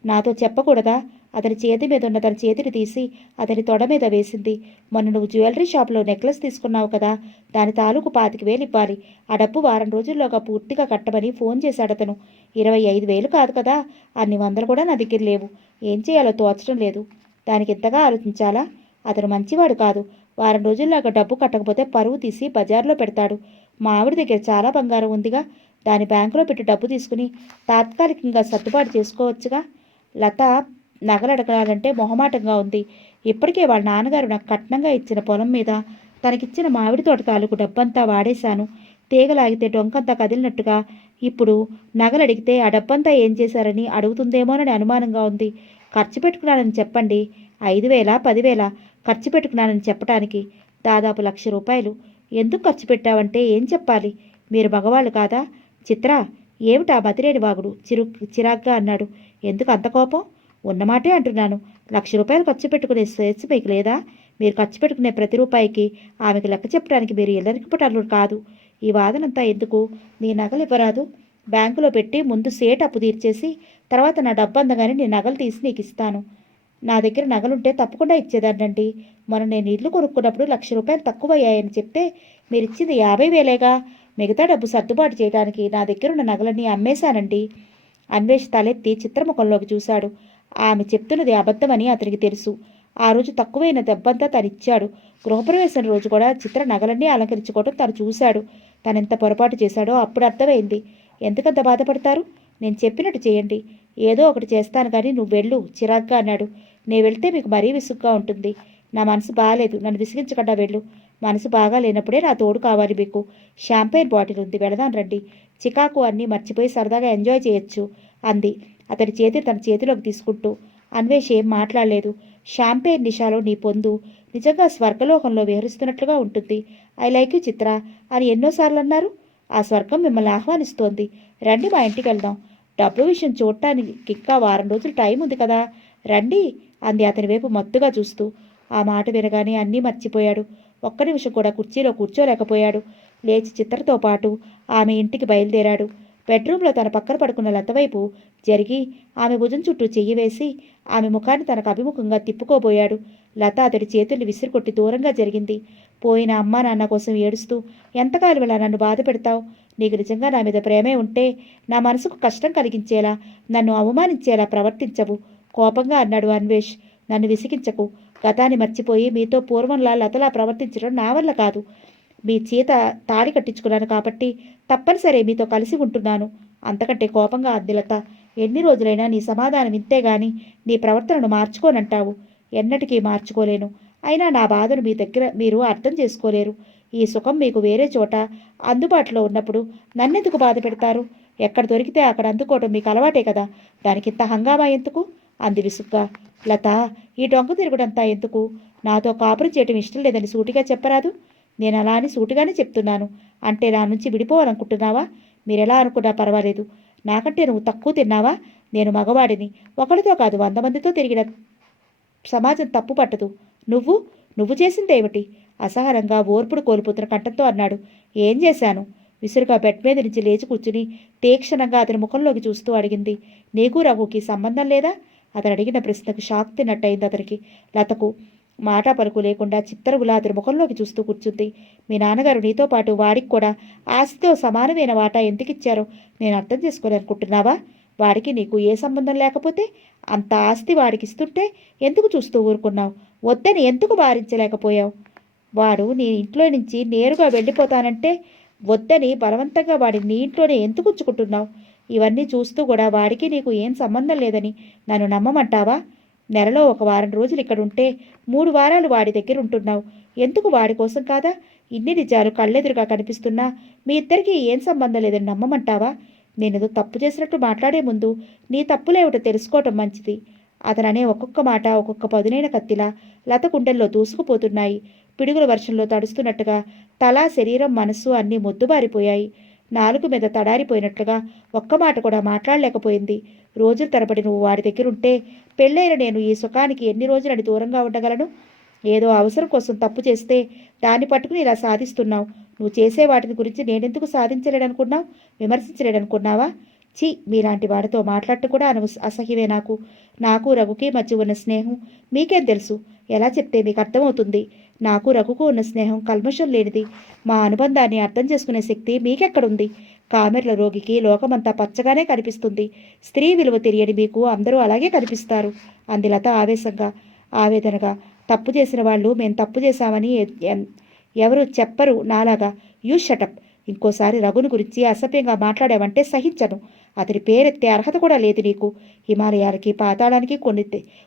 నాతో చెప్పకూడదా? అతని చేతి మీద ఉన్న తన చేతిని తీసి అతని తొడ మీద వేసింది. మొన్న నువ్వు జ్యువెలరీ షాప్లో నెక్లెస్ తీసుకున్నావు కదా, దాని తాలూకు 25,000 ఇవ్వాలి. ఆ డబ్బు వారం రోజుల్లోగా పూర్తిగా కట్టమని ఫోన్ చేశాడు అతను. 25,000 కాదు కదా, అన్ని వందలు కూడా నా దగ్గర లేవు. ఏం చేయాలో తోచడం లేదు. దానికి ఇంతగా ఆలోచించాలా? అతను మంచివాడు కాదు. వారం రోజుల్లాగా డబ్బు కట్టకపోతే పరువు తీసి బజార్లో పెడతాడు. మా ఆవిడ దగ్గర చాలా బంగారం ఉందిగా, దాని బ్యాంకులో పెట్టి డబ్బు తీసుకుని తాత్కాలికంగా సర్దుబాటు చేసుకోవచ్చుగా. లత నగలు అడగాలంటే మొహమాటంగా ఉంది. ఇప్పటికే వాళ్ళ నాన్నగారు నాకు కట్నంగా ఇచ్చిన పొలం మీద తనకిచ్చిన మామిడి తోట తాలూకు డబ్బంతా వాడేశాను. తీగలాగితే డొంకంతా కదిలినట్టుగా ఇప్పుడు నగలు అడిగితే ఆ డబ్బంతా ఏం చేశారని అడుగుతుందేమోనని అనుమానంగా ఉంది. ఖర్చు పెట్టుకున్నానని చెప్పండి. 5,000 10,000 ఖర్చు పెట్టుకున్నానని చెప్పడానికి దాదాపు ₹1,00,000. ఎందుకు ఖర్చు పెట్టావంటే ఏం చెప్పాలి? మీరు మగవాళ్ళు కాదా? చిత్ర, ఏమిటా మతిరేని వాగుడు? చిరాగ్గా అన్నాడు. ఎందుకు అంత కోపం? ఉన్నమాటే అంటున్నాను. ₹1,00,000 ఖర్చు పెట్టుకునే స్వేచ్ఛ మీకు లేదా? మీరు ఖర్చు పెట్టుకునే ప్రతి రూపాయికి ఆమెకు లెక్క చెప్పడానికి మీరు ఎల్లరికపటాలు కాదు. ఈ వాదనంతా ఎందుకు? నీ నగలు ఇవ్వరాదు? బ్యాంకులో పెట్టి ముందు సేట్ అప్పు తీర్చేసి తర్వాత నా డబ్బు అందగానే నీ నగలు తీసి నీకు ఇస్తాను. నా దగ్గర నగలుంటే తప్పకుండా ఇచ్చేదాన్నండి. మొన్న నేను ఇల్లు కొనుక్కున్నప్పుడు ₹1,00,000 తక్కువయ్యాయని చెప్తే మీరిచ్చింది 50,000గా. మిగతా డబ్బు సర్దుబాటు చేయడానికి నా దగ్గరున్న నగలన్నీ అమ్మేశానండి. అన్వేష్ తలెత్తి చిత్రముఖంలోకి చూశాడు. ఆమె చెప్తున్నది అబద్ధమని అతనికి తెలుసు. ఆ రోజు తక్కువైన దెబ్బంతా తనిచ్చాడు. గృహప్రవేశం రోజు కూడా చిత్ర నగలన్నీ అలంకరించుకోవడం తను చూశాడు. తనెంత పొరపాటు చేశాడో అప్పుడు అర్థమైంది. ఎందుకంత బాధపడతారు? నేను చెప్పినట్టు చేయండి. ఏదో ఒకటి చేస్తాను కానీ నువ్వు వెళ్ళు, చిరాగ్గా అన్నాడు. నేను వెళ్తే మీకు మరీ విసుగ్గా ఉంటుంది. నా మనసు బాగాలేదు, నన్ను విసిగించకుండా వెళ్ళు. మనసు బాగా లేనప్పుడే నా తోడు కావాలి మీకు. షాంపైన్ బాటిల్ ఉంది, వెళదాం రండి. చికాకు అన్నీ మర్చిపోయి సరదాగా ఎంజాయ్ చేయొచ్చు అంది అతని చేతిని తన చేతిలోకి తీసుకుంటూ. అన్వేష్ ఏం మాట్లాడలేదు. షాంపైన్ నిషాలో నీ పొందు నిజంగా స్వర్గలోకంలో విహరిస్తున్నట్లుగా ఉంటుంది. ఐ లైక్ యూ చిత్ర అని ఎన్నోసార్లు అన్నారు. ఆ స్వర్గం మిమ్మల్ని ఆహ్వానిస్తోంది. రండి, మా ఇంటికి వెళ్దాం. డబ్బు విషయం చూడటానికి ఇంకా వారం రోజులు టైం ఉంది కదా, రండి అంది అతని వైపు మత్తుగా చూస్తూ. ఆ మాట వినగానే అన్నీ మర్చిపోయాడు. ఒక్క నిమిషం కూడా కుర్చీలో కూర్చోలేకపోయాడు. లేచి చిత్రతో పాటు ఆమె ఇంటికి బయలుదేరాడు. బెడ్రూమ్లో తన పక్కన పడుకున్న లత వైపు జరిగి ఆమె భుజం చుట్టూ చెయ్యి వేసి ఆమె ముఖాన్ని తనకు అభిముఖంగా తిప్పుకోబోయాడు. లత అతడి చేతుల్ని విసిరికొట్టి దూరంగా జరిగింది. పోయిన అమ్మా నాన్న కోసం ఏడుస్తూ ఎంతకాలం ఇలా నన్ను బాధ పెడతావు? నీకు నిజంగా నా మీద ప్రేమే ఉంటే నా మనసుకు కష్టం కలిగించేలా, నన్ను అవమానించేలా ప్రవర్తించవు, కోపంగా అన్నాడు అన్వేష్. నన్ను విసిగించకు. గతాన్ని మర్చిపోయి మీతో పూర్వంలా లతలా ప్రవర్తించడం నా వల్ల కాదు. మీ చేత తాళి కట్టించుకున్నాను కాబట్టి తప్పనిసరి మీతో కలిసి ఉంటున్నాను. అంతకంటే కోపంగా అంది లత. ఎన్ని రోజులైనా నీ సమాధానం ఇంతే గాని నీ ప్రవర్తనను మార్చుకోనంటావు. ఎన్నటికీ మార్చుకోలేను. అయినా నా బాధను మీ దగ్గర మీరు అర్థం చేసుకోలేరు. ఈ సుఖం మీకు వేరే చోట అందుబాటులో ఉన్నప్పుడు నన్నెందుకు బాధ పెడతారు? ఎక్కడ దొరికితే అక్కడ అందుకోవటం మీకు అలవాటే కదా, దానికింత హంగామా ఎందుకు అంది విసుగ్గా. లత, ఈ డొంక తిరుగుడంతా ఎందుకు? నాతో కాపురం చేయటం ఇష్టం లేదని సూటిగా చెప్పరాదు? నేను అలా అని సూటిగానే చెప్తున్నాను. అంటే నా నుంచి విడిపోవాలనుకుంటున్నావా? మీరెలా అనుకున్నా పర్వాలేదు. నాకంటే నువ్వు తక్కువ తిన్నావా? నేను మగవాడిని. ఒకరితో కాదు 100 మందితో తిరిగిన సమాజం తప్పు పట్టదు. నువ్వు నువ్వు చేసిందేమిటి? అసహనంగా ఓర్పుడు కోల్పోతున్న కంఠంతో అన్నాడు. ఏం చేశాను? విసురుగా బెడ్ మీద నుంచి లేచి కూర్చుని తీక్షణంగా అతని ముఖంలోకి చూస్తూ అడిగింది. నీకు రఘుకి సంబంధం లేదా? అతను అడిగిన ప్రశ్నకు షాక్ తిన్నట్టయింది అతనికి. లతకు మాట పలుకు లేకుండా చిత్తరువులా అతని ముఖంలోకి చూస్తూ కూర్చుంది. మీ నాన్నగారు నీతో పాటు వాడికి కూడా ఆస్తితో సమానమైన వాటా ఎందుకు ఇచ్చారో నేను అర్థం చేసుకోవాలనుకుంటున్నావా? వాడికి నీకు ఏ సంబంధం లేకపోతే అంత ఆస్తి వాడికి ఇస్తుంటే ఎందుకు చూస్తూ ఊరుకున్నావు? వద్దని ఎందుకు వారించలేకపోయావు? వాడు నీ ఇంట్లో నుంచి నేరుగా వెళ్ళిపోతానంటే వద్దని బలవంతంగా వాడిని నీ ఇంట్లోనే ఎందుకు ఉంచుకుంటున్నావు? ఇవన్నీ చూస్తూ కూడా వాడికి నీకు ఏం సంబంధం లేదని నన్ను నమ్మమంటావా? నెలలో ఒక వారం రోజులు ఇక్కడ ఉంటే 3 వారాలు వాడి దగ్గర ఉంటున్నావు. ఎందుకు? వాడి కోసం కాదా? ఇన్ని నిజాలు కళ్ళెదురుగా కనిపిస్తున్నా మీ ఇద్దరికీ ఏం సంబంధం లేదని నమ్మమంటావా? నేనేదో తప్పు చేసినట్టు మాట్లాడే ముందు నీ తప్పులేమిటో తెలుసుకోవటం మంచిది. అతననే ఒక్కొక్క మాట ఒక్కొక్క పదునైన కత్తిలా లత గుండెల్లో దూసుకుపోతున్నాయి. పిడుగుల వర్షంలో తడుస్తున్నట్టుగా తల, శరీరం, మనస్సు అన్నీ మొద్దుబారిపోయాయి. నాలుగు మీద తడారిపోయినట్లుగా ఒక్క మాట కూడా మాట్లాడలేకపోయింది. రోజుల తరబడి నువ్వు వాడి దగ్గరుంటే పెళ్ళైన నేను ఈ సుఖానికి ఎన్ని రోజులని దూరంగా ఉండగలను? ఏదో అవసరం కోసం తప్పు చేస్తే దాన్ని పట్టుకుని ఇలా సాధిస్తున్నావు. నువ్వు చేసే వాటిని గురించి నేనెందుకు సాధించలేడనుకున్నావు? విమర్శించలేడనుకున్నావా? ఛీ, మీలాంటి వాడితో మాట్లాడటం కూడా అసహ్యమే నాకు. నాకు రఘుకి మధ్య ఉన్న స్నేహం మీకేం తెలుసు? ఎలా చెప్తే మీకు అర్థమవుతుంది? నాకు రఘుకు ఉన్న స్నేహం కల్మషం లేనిది. మా అనుబంధాన్ని అర్థం చేసుకునే శక్తి మీకెక్కడుంది? కామెర్ల రోగికి లోకమంతా పచ్చగానే కనిపిస్తుంది. స్త్రీ విలువ తెలియని మీకు అందరూ అలాగే కనిపిస్తారు అంది లత ఆవేశంగా, ఆవేదనగా. తప్పు చేసిన వాళ్ళు మేం తప్పు చేశామని ఎవరు చెప్పరు నాలాగా. You shut up. ఇంకోసారి రఘుని గురించి అసభ్యంగా మాట్లాడావంటే సహించను. అతని పేరెత్తే అర్హత కూడా లేదు నీకు. హిమాలయాలకి పాతాళానికి కొన్ని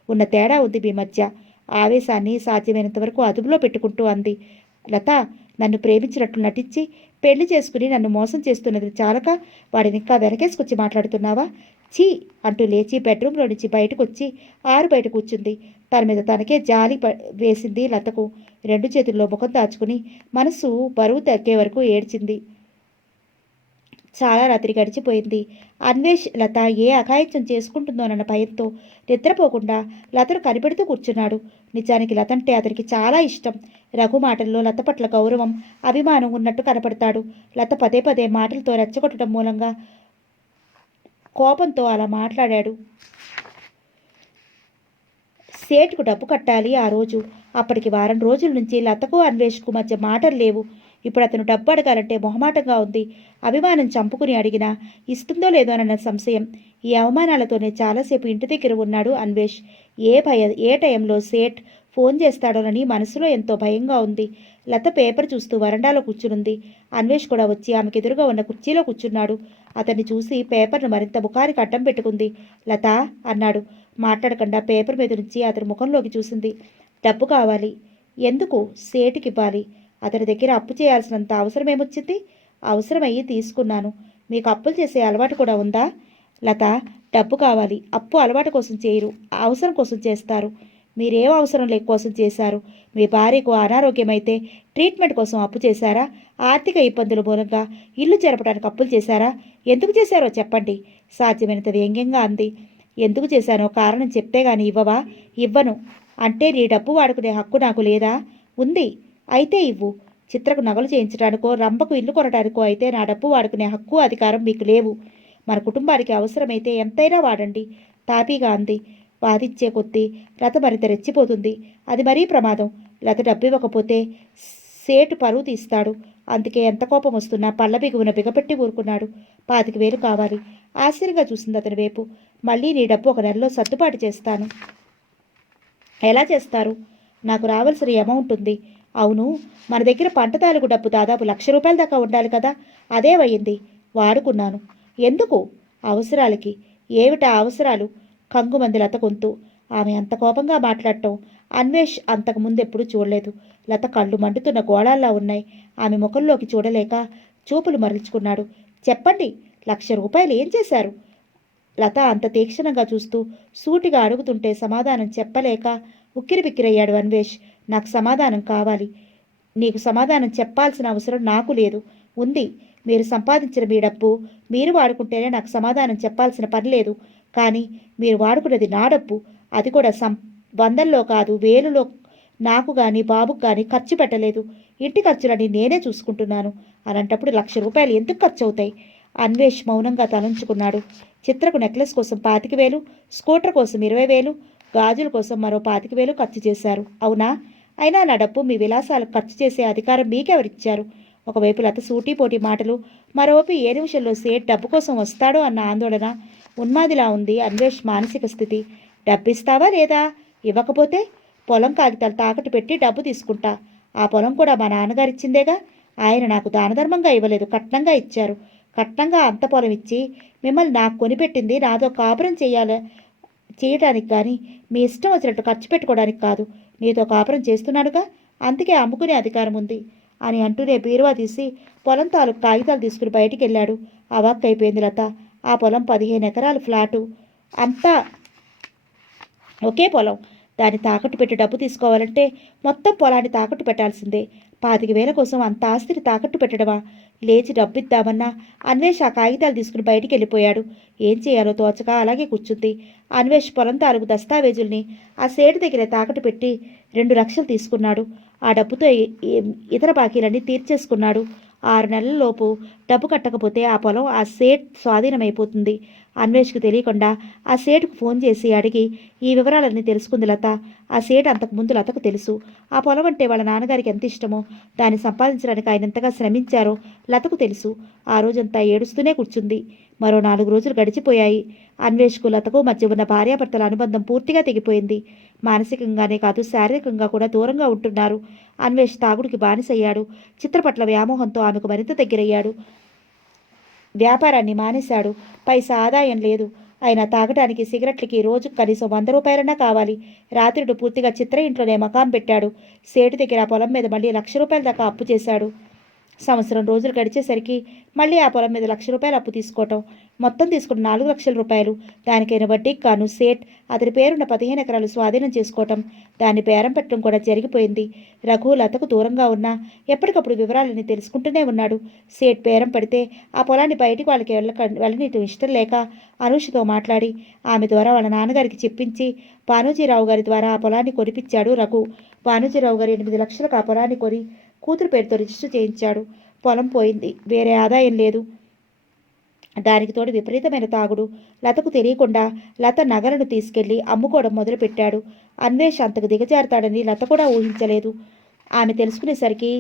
ఉన్న తేడా ఉంది మీ మధ్య. ఆవేశాన్ని సాధ్యమైనంత వరకు అదుపులో పెట్టుకుంటూ అంది లత. నన్ను ప్రేమించినట్లు నటించి పెళ్లి చేసుకుని నన్ను మోసం చేస్తున్నది చాలక వాడిని ఇంకా వెనకేసుకొచ్చి మాట్లాడుతున్నావా? ఛీ అంటూ లేచి బెడ్రూమ్లో నుంచి బయటకు వచ్చి బయట కూర్చుంది. తన మీద తనకే జాలి వేసింది లతకు. రెండు చేతుల్లో ముఖం దాచుకుని మనసు బరువు తగ్గే వరకు ఏడ్చింది. చాలా రాత్రి గడిచిపోయింది. అన్వేష్ లత ఏ అఘాయిత్యం చేసుకుంటుందోనన్న భయంతో నిద్రపోకుండా లతను కనిపెడుతూ కూర్చున్నాడు. నిజానికి లత అంటే అతనికి చాలా ఇష్టం. రఘు మాటల్లో లత పట్ల గౌరవం, అభిమానం ఉన్నట్టు కనపడతాడు. లత పదే పదే మాటలతో రెచ్చగొట్టడం మూలంగా కోపంతో అలా మాట్లాడాడు. సేటుకు డబ్బు కట్టాలి ఆ రోజు. అప్పటికి వారం రోజుల నుంచి లతకు అన్వేష్కు మధ్య మాటలు లేవు. ఇప్పుడు అతను డబ్బు అడగాలంటే మొహమాటంగా ఉంది. అభిమానం చంపుకుని అడిగినా ఇస్తుందో లేదో అన్న సంశయం. ఈ అవమానాలతోనే చాలాసేపు ఇంటి దగ్గర ఉన్నాడు అన్వేష్. ఏ టైంలో సేట్ ఫోన్ చేస్తాడోనని మనసులో ఎంతో భయంగా ఉంది. లత పేపర్ చూస్తూ వరండాలో కూర్చునుంది. అన్వేష్ కూడా వచ్చి ఆమెకు ఎదురుగా ఉన్న కుర్చీలో కూర్చున్నాడు. అతన్ని చూసి పేపర్ను మరింత ముఖానికి అడ్డం పెట్టుకుంది. లత అన్నాడు. మాట్లాడకుండా పేపర్ మీద నుంచి అతని ముఖంలోకి చూసింది. డబ్బు కావాలి. ఎందుకు? సేటుకి ఇవ్వాలి. అతని దగ్గర అప్పు చేయాల్సినంత అవసరం ఏమొచ్చింది? అవసరమయ్యి తీసుకున్నాను. మీకు అప్పులు చేసే అలవాటు కూడా ఉందా? లత, డబ్బు కావాలి. అప్పు అలవాటు కోసం చేయరు, అవసరం కోసం చేస్తారు. మీరేం అవసరం లేక కోసం చేశారు? మీ భార్యకు అనారోగ్యమైతే ట్రీట్మెంట్ కోసం అప్పు చేశారా? ఆర్థిక ఇబ్బందుల మూలంగా ఇల్లు జరపడానికి అప్పులు చేశారా? ఎందుకు చేశారో చెప్పండి. సాధ్యమైనంత వ్యంగ్యంగా అంది. ఎందుకు చేశానో కారణం చెప్తే గాని ఇవ్వవా? ఇవ్వను. అంటే నీ డబ్బు వాడుకునే హక్కు నాకు లేదా? ఉంది. అయితే ఇవ్వు. చిత్రకు నగలు చేయించడానికో, రంభకు ఇల్లు కొనడానికో అయితే నా డబ్బు వాడుకునే హక్కు, అధికారం మీకు లేవు. మన కుటుంబానికి అవసరమైతే ఎంతైనా వాడండి తాపీగా అంది. వాదించే కొద్దీ లత మరింత రెచ్చిపోతుంది. అది మరీ ప్రమాదం. లత డబ్బు ఇవ్వకపోతే సేటు పరువు తీస్తాడు. అందుకే ఎంత కోపం వస్తున్నా పళ్ళ బిగువున బిగపెట్టి ఊరుకున్నాడు. 25,000 కావాలి. ఆశ్చర్యంగా చూసింది అతని వైపు. మళ్ళీ నీ డబ్బు ఒక నెలలో సర్దుబాటు చేస్తాను. ఎలా చేస్తారు? నాకు రావాల్సిన అమౌంట్ ఉంది. అవును, మన దగ్గర పంట తాలూకు డబ్బు దాదాపు ₹1,00,000 దాకా ఉండాలి కదా. అదేవయ్యింది. వాడుకున్నాను. ఎందుకు? అవసరాలకి. ఏమిటా అవసరాలు? కంగుమంది లత గొంతు. ఆమె అంత కోపంగా మాట్లాడటం అన్వేష్ అంతకు ముందెప్పుడు చూడలేదు. లత కళ్ళు మండుతున్న గోళాల్లా ఉన్నాయి. ఆమె ముఖంలోకి చూడలేక చూపులు మరల్చుకున్నాడు. చెప్పండి, ₹1,00,000 ఏం చేశారు? లత అంత తీక్షణంగా చూస్తూ సూటిగా అడుగుతుంటే సమాధానం చెప్పలేక ఉక్కిరిబిక్కిరయ్యాడు అన్వేష్. నాకు సమాధానం కావాలి. నీకు సమాధానం చెప్పాల్సిన అవసరం నాకు లేదు. ఉంది. మీరు సంపాదించిన మీ డబ్బు మీరు వాడుకుంటేనే నాకు సమాధానం చెప్పాల్సిన పని లేదు. కానీ మీరు వాడుకున్నది నా డబ్బు. అది కూడా వందల్లో కాదు, వేలులో. నాకు కానీ బాబుకు కానీ ఖర్చు పెట్టలేదు. ఇంటి ఖర్చులని నేనే చూసుకుంటున్నాను. అలాంటప్పుడు ₹1,00,000 ఎందుకు ఖర్చు అవుతాయి? అన్వేష్ మౌనంగా తలంచుకున్నాడు. చిత్రకు నెక్లెస్ కోసం 25,000, స్కూటర్ కోసం 20,000, గాజుల కోసం మరో 25,000 ఖర్చు చేశారు. అవునా? అయినా నా డబ్బు మీ విలాసాలకు ఖర్చు చేసే అధికారం మీకెవరిచ్చారు? ఒకవైపు లత సూటీపోటీ మాటలు, మరోవైపు ఏ నిమిషంలో సేట్ డబ్బు కోసం వస్తాడో అన్న ఆందోళన. ఉన్మాదిలా ఉంది అన్వేష్ మానసిక స్థితి. డబ్బిస్తావా లేదా? ఇవ్వకపోతే పొలం కాగితాలు తాకట్టు పెట్టి డబ్బు తీసుకుంటా. ఆ పొలం కూడా మా నాన్నగారిచ్చిందేగా. ఆయన నాకు దానధర్మంగా ఇవ్వలేదు, కట్నంగా ఇచ్చారు. కట్నంగా అంత పొలం ఇచ్చి మిమ్మల్ని నాకు కొనిపెట్టింది నాతో కాపురం చేయటానికి కానీ మీ ఇష్టం వచ్చినట్టు ఖర్చు పెట్టుకోవడానికి కాదు. నీతో కాపురం చేస్తున్నాడుగా, అందుకే అమ్ముకునే అధికారం ఉంది. అని అంటూనే బీరువా తీసి పొలం తాలూకు కాగితాలు తీసుకుని బయటికి వెళ్ళాడు. అవాక్కైపోయింది లత. ఆ పొలం 15 ఎకరాల ఫ్లాటు. అంతా ఒకే పొలం. దాన్ని తాకట్టు పెట్టి డబ్బు తీసుకోవాలంటే మొత్తం పొలాన్ని తాకట్టు పెట్టాల్సిందే. 25,000 కోసం అంత ఆస్తిని తాకట్టు పెట్టడమా? లేచి డబ్బు ఇద్దామన్నా అన్వేష్ ఆ కాగితాలు తీసుకుని బయటికి వెళ్ళిపోయాడు. ఏం చేయాలో తోచక అలాగే కూర్చుంది. అన్వేష్ పొలం తాలూకు దస్తావేజుల్ని ఆ సేటు దగ్గర తాకట్టు పెట్టి 2 లక్షలు తీసుకున్నాడు. ఆ డబ్బుతో ఇతర బాకీలన్నీ తీర్చేసుకున్నాడు. 6 నెలలలోపు డబ్బు కట్టకపోతే ఆ పొలం ఆ సేట్ స్వాధీనమైపోతుంది. అన్వేష్కు తెలియకుండా ఆ సేటుకు ఫోన్ చేసి అడిగి ఈ వివరాలన్నీ తెలుసుకుంది లత. ఆ సేటు అంతకుముందు లతకు తెలుసు. ఆ పొలం అంటే వాళ్ళ నాన్నగారికి ఎంత ఇష్టమో, దాన్ని సంపాదించడానికి ఆయన ఎంతగా శ్రమించారో లతకు తెలుసు. ఆ రోజంతా ఏడుస్తూనే కూర్చుంది. మరో 4 రోజులు గడిచిపోయాయి. అన్వేష్కు లతకు మధ్య ఉన్న భార్యాభర్తల అనుబంధం పూర్తిగా తెగిపోయింది. మానసికంగానే కాదు, శారీరకంగా కూడా దూరంగా ఉంటున్నారు. అన్వేష్ తాగుడికి బానిసయ్యాడు. చిత్రపట్ల వ్యామోహంతో ఆమెకు మరింత దగ్గరయ్యాడు. వ్యాపారాన్ని మానేశాడు. పైసా ఆదాయం లేదు. అయినా తాగటానికి, సిగరెట్లకి రోజుకు కనీసం 100 రూపాయలన్నా కావాలి. రాత్రుడు పూర్తిగా చిత్ర ఇంట్లోనే మకాం పెట్టాడు. సేటు దగ్గర ఆ పొలం మీద మళ్ళీ 1,00,000 రూపాయల దాకా అప్పు చేశాడు. సంవత్సరం రోజులు గడిచేసరికి మళ్ళీ ఆ పొలం మీద 1,00,000 రూపాయలు అప్పు తీసుకోవటం. మొత్తం తీసుకున్న 4 లక్షల రూపాయలు. దానికైన వడ్డీకి కాను సేట్ అతని పేరున్న 15 ఎకరాలు స్వాధీనం చేసుకోవటం, దాన్ని బేరం పెట్టడం కూడా జరిగిపోయింది. రఘు లతకు దూరంగా ఉన్నా ఎప్పటికప్పుడు వివరాలన్నీ తెలుసుకుంటూనే ఉన్నాడు. సేట్ బేరం పడితే ఆ పొలాన్ని బయటికి వాళ్ళకి వెళ్ళనీయటం ఇష్టం లేక అనూషతో మాట్లాడి ఆమె ద్వారా వాళ్ళ నాన్నగారికి చెప్పించి భానోజీరావు గారి ద్వారా ఆ పొలాన్ని కొనిపించాడు రఘు. భానోజీరావు గారు 8 లక్షలకు ఆ పొలాన్ని కొని కూతురు పేరుతో రిజిస్టర్ చేయించాడు. పొలం పోయింది. వేరే ఆదాయం లేదు. దానికి తోడు విపరీతమైన తాగుడు. లతకు తెలియకుండా లత నగలను తీసుకెళ్లి అమ్ముకోవడం మొదలుపెట్టాడు. అన్వేష్ అంతకు దిగజారుతాడని లత కూడా ఊహించలేదు. ఆమె తెలుసుకునేసరికి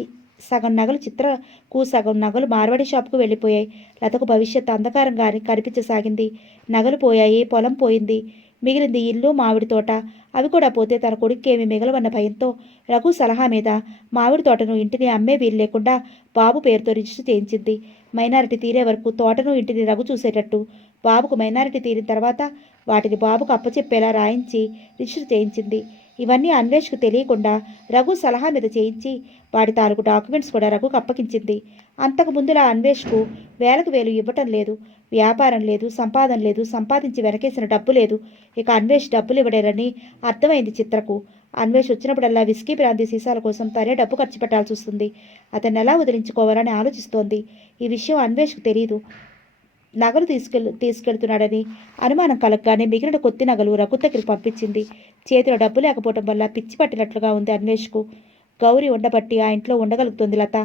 సగం నగలు చిత్రకు, సగం నగలు మార్వాడి షాపుకు వెళ్ళిపోయాయి. లతకు భవిష్యత్తు అంధకారంగానే కనిపించసాగింది. నగలు పోయాయి, పొలం పోయింది. మిగిలింది ఇల్లు, మామిడి తోట. అవి కూడా పోతే తన కొడుక్కేమి మిగలవన్న భయంతో రఘు సలహా మీద మామిడి తోటను, ఇంటిని అమ్మే వీలు లేకుండా బాబు పేరుతో రిజిస్టర్ చేయించింది. మైనారిటీ తీరే వరకు తోటను, ఇంటిని రఘు చూసేటట్టు. బాబుకు మైనారిటీ తీరిన తర్వాత వాటిని బాబుకు అప్పచెప్పేలా రాయించి రిజిస్టర్ చేయించింది. ఇవన్నీ అన్వేష్కు తెలియకుండా రఘు సలహా మీద చేయించి వాటి తాలూకు డాక్యుమెంట్స్ కూడా రఘుకు అప్పగించింది. అంతకు ముందులా అన్వేష్కు వేలకు వేలు ఇవ్వటం లేదు. వ్యాపారం లేదు, సంపాదన లేదు, సంపాదించి వెనకేసిన డబ్బు లేదు. ఇక అన్వేష్ డబ్బులు ఇవ్వడేరని అర్థమైంది చిత్రకు. అన్వేష్ వచ్చినప్పుడల్లా విస్కీ బ్రాంతి సీసాల కోసం తనే డబ్బు ఖర్చు పెట్టాల్సి వస్తుంది. అతన్ని ఎలా వదిలించుకోవాలని ఆలోచిస్తోంది. ఈ విషయం అన్వేష్కు తెలియదు. నగలు తీసుకెళ్తున్నాడని అనుమానం కలగగానే మిగిలిన కొద్ది నగలు రఘు దగ్గరికి పంపించింది. చేతిలో డబ్బు లేకపోవడం వల్ల పిచ్చి పట్టినట్లుగా ఉంది అన్వేష్కు. గౌరీ ఉండబట్టి ఆ ఇంట్లో ఉండగలుగుతుంది లత.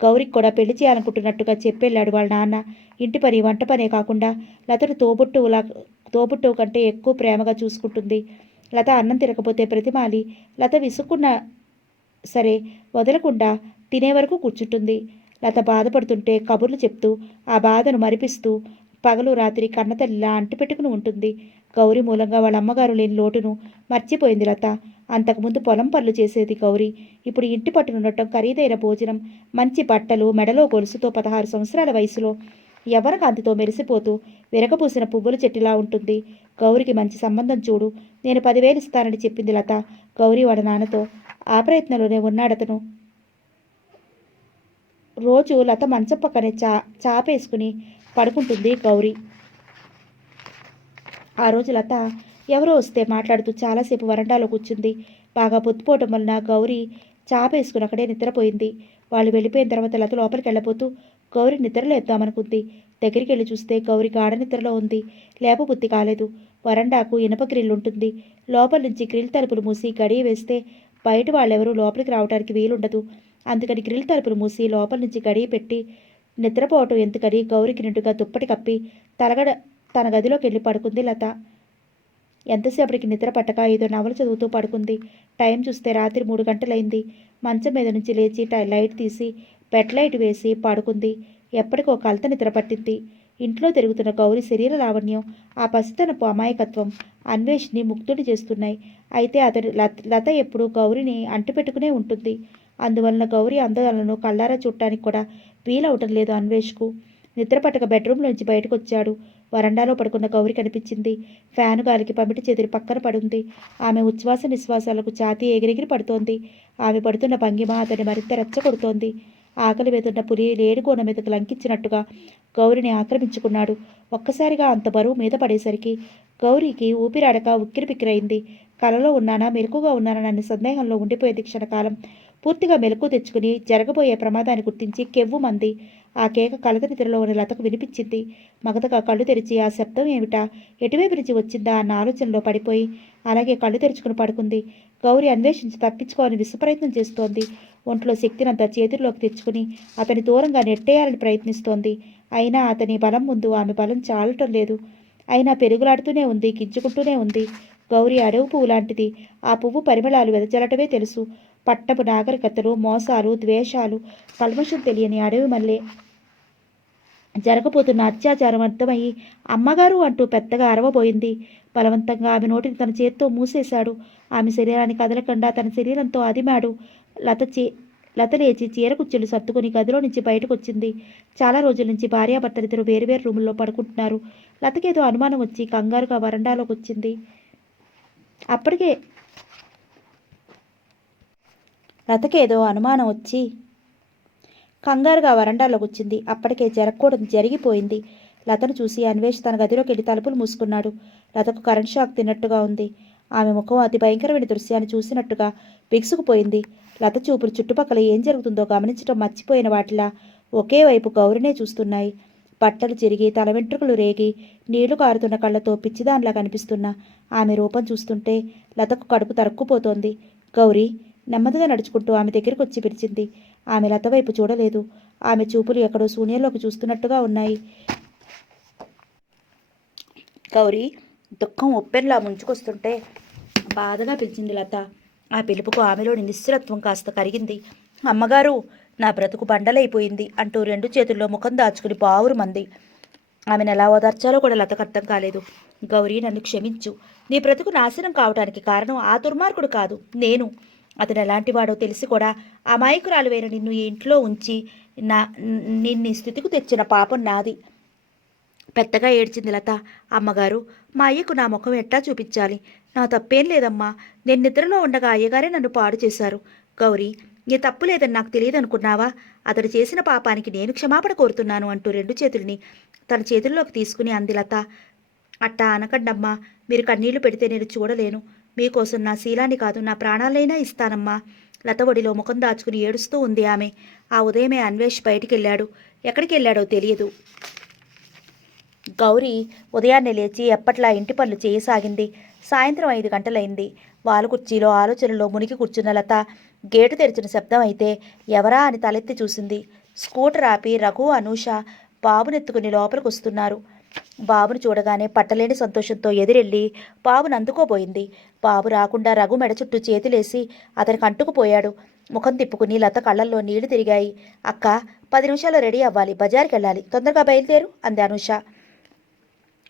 గౌరికి కూడా పెళ్లి చేయాలనుకుంటున్నట్టుగా చెప్పెళ్ళాడు వాళ్ళ నాన్న. ఇంటి పని, వంట పనే కాకుండా లతను తోబుట్టువు కంటే ఎక్కువ ప్రేమగా చూసుకుంటుంది. లత అన్నం తినకపోతే ప్రతిమాలి లత విసుక్కున్నా సరే వదలకుండా తినే వరకు కూర్చుంటుంది. లత బాధపడుతుంటే కబుర్లు చెప్తూ ఆ బాధను మరిపిస్తూ పగలు రాత్రి కన్నతల్లిలా అంటిపెట్టుకుని ఉంటుంది. గౌరీ మూలంగా వాళ్ళ అమ్మగారు లేని లోటును మర్చిపోయింది లత. అంతకుముందు పొలం పనులు చేసేది గౌరీ. ఇప్పుడు ఇంటి పట్టునుండటం, ఖరీదైన భోజనం, మంచి బట్టలు, మెడలో గొలుసుతో 16 సంవత్సరాల వయసులో యవ్వన కాంతితో మెరిసిపోతూ విరగపూసిన పువ్వుల చెట్టులా ఉంటుంది. గౌరికి మంచి సంబంధం చూడు, నేను 10,000 ఇస్తానని చెప్పింది లత గౌరీ వాళ్ళ నాన్నతో. ఆ ప్రయత్నంలోనే ఉన్నాడతను. రోజు లత మంచం పక్కనే చాపేసుకుని పడుకుంటుంది గౌరీ. ఆ రోజు లత ఎవరో వస్తే మాట్లాడుతూ చాలాసేపు వరండాలో కూర్చుంది. బాగా పొద్దుపోవటం వలన గౌరీ చాపేసుకుని అక్కడే నిద్రపోయింది. వాళ్ళు వెళ్ళిపోయిన తర్వాత లత లోపలికి వెళ్ళబోతూ గౌరీ నిద్రలేద్దామనుకుంది. దగ్గరికి వెళ్ళి చూస్తే గౌరీ గాఢ నిద్రలో ఉంది. లేపబుద్ధి కాలేదు. వరండాకు ఇనప గ్రిల్ ఉంటుంది. లోపల నుంచి గ్రిల్ తలుపులు మూసి గడియ వేస్తే బయట వాళ్ళెవరూ లోపలికి రావడానికి వీలుండదు. అందుకని గ్రిల్ తలుపులు మూసి లోపల నుంచి గడియ పెట్టి నిద్రపోవటం ఎందుకని గౌరికి నిండుగా దుప్పటి కప్పి తన గదిలోకి వెళ్ళి పడుకుంది లత. ఎంతసేపటికి నిద్ర పట్టక ఏదో నవల చదువుతూ పడుకుంది. టైం చూస్తే రాత్రి 3 గంటలైంది. మంచం మీద నుంచి లేచి లైట్ తీసి బెడ్ లైట్ వేసి పడుకుంది. ఎప్పటికో కలత నిద్ర పట్టింది. ఇంట్లో తిరుగుతున్న గౌరీ శరీర లావణ్యం, ఆ పసితనపు అమాయకత్వం అన్వేష్ని ముగ్ధుడి చేస్తున్నాయి. అయితే లత ఎప్పుడూ గౌరిని అంటిపెట్టుకునే ఉంటుంది. అందువలన గౌరీ అందాలను కళ్ళారా చూడటానికి కూడా వీలవటం లేదు అన్వేష్కు. నిద్రపట్టక బెడ్రూమ్లోంచి బయటకు వచ్చాడు. వరండాలో పడుకున్న గౌరి కనిపించింది. ఫ్యాను గాలికి పమిటి చెదిరి పక్కన పడుంది. ఆమె ఉచ్ఛ్వాస నిశ్వాసాలకు ఛాతీ ఎగిరెగిరి పడుతోంది. ఆమె పడుతున్న భంగిమ అతన్ని మరింత రెచ్చగొడుతోంది. ఆకలి వెతున్న పులి లేడికోన మీదకు లంకించినట్టుగా గౌరిని ఆక్రమించుకున్నాడు. ఒక్కసారిగా అంత బరువు మీద పడేసరికి గౌరికి ఊపిరాడక ఉక్కిరిబిక్కిరైంది. కలలో ఉన్నానా మెలకుగా ఉన్నానా అన్న సందేహంలో ఉండిపోయేది క్షణకాలం. పూర్తిగా మెలకు తెచ్చుకుని జరగబోయే ప్రమాదాన్ని గుర్తించి కెవ్వుమంది. ఆ కేక కలత నిద్రలో ఉన్న లతకు వినిపించింది. మగతగా కళ్ళు తెరిచి ఆ శబ్దం ఏమిటా, ఎటువైపు నుంచి వచ్చిందా అన్న ఆలోచనలో పడిపోయి అలాగే కళ్ళు తెరుచుకుని పడుకుంది. గౌరి అన్వేషించి తప్పించుకోవాలని విశ్వప్రయత్నం చేస్తోంది. ఒంట్లో శక్తినంతా చేతుల్లోకి తెచ్చుకుని అతని దూరంగా నెట్టేయాలని ప్రయత్నిస్తోంది. అయినా అతని బలం ముందు ఆమె బలం చాలటం లేదు. అయినా పెరుగులాడుతూనే ఉంది, గింజుకుంటూనే ఉంది. గౌరి అడవి పువ్వు లాంటిది. ఆ పువ్వు పరిమళాలు వెదజల్లటమే తెలుసు. పట్టపు నాగరికతలు, మోసాలు, ద్వేషాలు, కల్మషం తెలియని అడవి మల్లె. జరగబోతున్న అత్యాచారం అర్థమయ్యి అమ్మగారు అంటూ పెద్దగా అరవబోయింది. బలవంతంగా ఆమె నోటిని తన చేత్తో మూసేశాడు. ఆమె శరీరాన్ని కదలకుండా తన శరీరంతో అదిమాడు. లత లేచి చీర కుచ్చెలు సర్దుకుని గదిలో నుంచి బయటకు వచ్చింది. చాలా రోజుల నుంచి భార్యాభర్తలిద్దరూ వేరువేరు రూముల్లో పడుకుంటున్నారు. లతకేదో అనుమానం వచ్చి కంగారుగా వరండాలోకి వచ్చింది. అప్పటికే జరగకూడదు జరిగిపోయింది. లతను చూసి అన్వేష్ తన గదిలోకి వెళ్ళి తలుపులు మూసుకున్నాడు. లతకు కరెంట్ షాక్ తిన్నట్టుగా ఉంది. ఆమె ముఖం అతి భయంకరమైన దృశ్యాన్ని చూసినట్టుగా బిగుసుకుపోయింది. లత చూపులు చుట్టుపక్కల ఏం జరుగుతుందో గమనించడం మర్చిపోయిన వాటిలా ఒకే వైపు గౌరినే చూస్తున్నాయి. బట్టలు చిరిగి తల వెంట్రుకలు రేగి నీళ్లు కారుతున్న కళ్ళతో పిచ్చిదానిలా కనిపిస్తున్న ఆమె రూపం చూస్తుంటే లతకు కడుపు తరుక్కుపోతోంది. గౌరీ నెమ్మదిగా నడుచుకుంటూ ఆమె దగ్గరికి వచ్చి పిలిచింది. ఆమె లత వైపు చూడలేదు. ఆమె చూపులు ఎక్కడో శూన్యంలోకి చూస్తున్నట్టుగా ఉన్నాయి. గౌరీ దుఃఖం ఉప్పెన్లా ముంచుకొస్తుంటే బాధగా పిలిచింది లత. ఆ పిలుపుకు ఆమెలోని నిశ్చలత్వం కాస్త కరిగింది. అమ్మగారు, నా బ్రతుకు బండలైపోయింది అంటూ రెండు చేతుల్లో ముఖం దాచుకుని బావురుమంది. ఆమెను ఎలా ఓదార్చాలో కూడా లతకు అర్థం కాలేదు. గౌరీ, నన్ను క్షమించు. నీ బ్రతుకు నాశనం కావడానికి కారణం ఆ దుర్మార్గుడు కాదు, నేను. అతను ఎలాంటి వాడో తెలిసి కూడా అమాయకురాలు వేరే నిన్ను ఈ ఇంట్లో ఉంచి నిన్ను స్థితికి తెచ్చిన పాపం నాది. పెద్దగా ఏడ్చింది లత. అమ్మగారు, మా అయ్యకు నా ముఖం ఎట్టా చూపించాలి? నా తప్పేం లేదమ్మా. నేను నిద్రలో ఉండగా అయ్యగారే నన్ను పాడు చేశారు. గౌరీ, నీ తప్పు లేదని నాకు తెలియదనుకున్నావా? అతడు చేసిన పాపానికి నేను క్షమాపణ కోరుతున్నాను అంటూ రెండు చేతుల్ని తన చేతుల్లోకి తీసుకుని అంది లత. అట్టా అనకండమ్మా. మీరు కన్నీళ్లు పెడితే నేను చూడలేను. మీకోసం నా శీలాన్ని కాదు, నా ప్రాణాలైనా ఇస్తానమ్మా. లత ఒడిలో ముఖం దాచుకుని ఏడుస్తూ ఉంది ఆమె. ఆ ఉదయమే అన్వేష్ బయటికి వెళ్ళాడు. ఎక్కడికి వెళ్ళాడో తెలియదు. గౌరీ ఉదయాన్నే లేచి ఎప్పట్లా ఇంటి పనులు చేయసాగింది. సాయంత్రం 5 గంటలైంది. వాలుకుర్చీలో ఆలోచనలో మునిగి కూర్చున్న లత గేటు తెరిచిన శబ్దం అయితే ఎవరా అని తలెత్తి చూసింది. స్కూటర్ ఆపి రఘు, అనూష బాబునెత్తుకుని లోపలికి వస్తున్నారు. బాబును చూడగానే పట్టలేని సంతోషంతో ఎదురెళ్ళి బాబును అందుకోబోయింది. బాబు రాకుండా రఘు మెడ చుట్టూ చేతులేసి అతనికి అంటుకుపోయాడు. ముఖం తిప్పుకుని లత కళ్ళల్లో నీళ్లు తిరిగాయి. అక్క, 10 నిమిషాల్లో రెడీ అవ్వాలి, బజార్కి వెళ్ళాలి, తొందరగా బయలుదేరు అంది అనూష.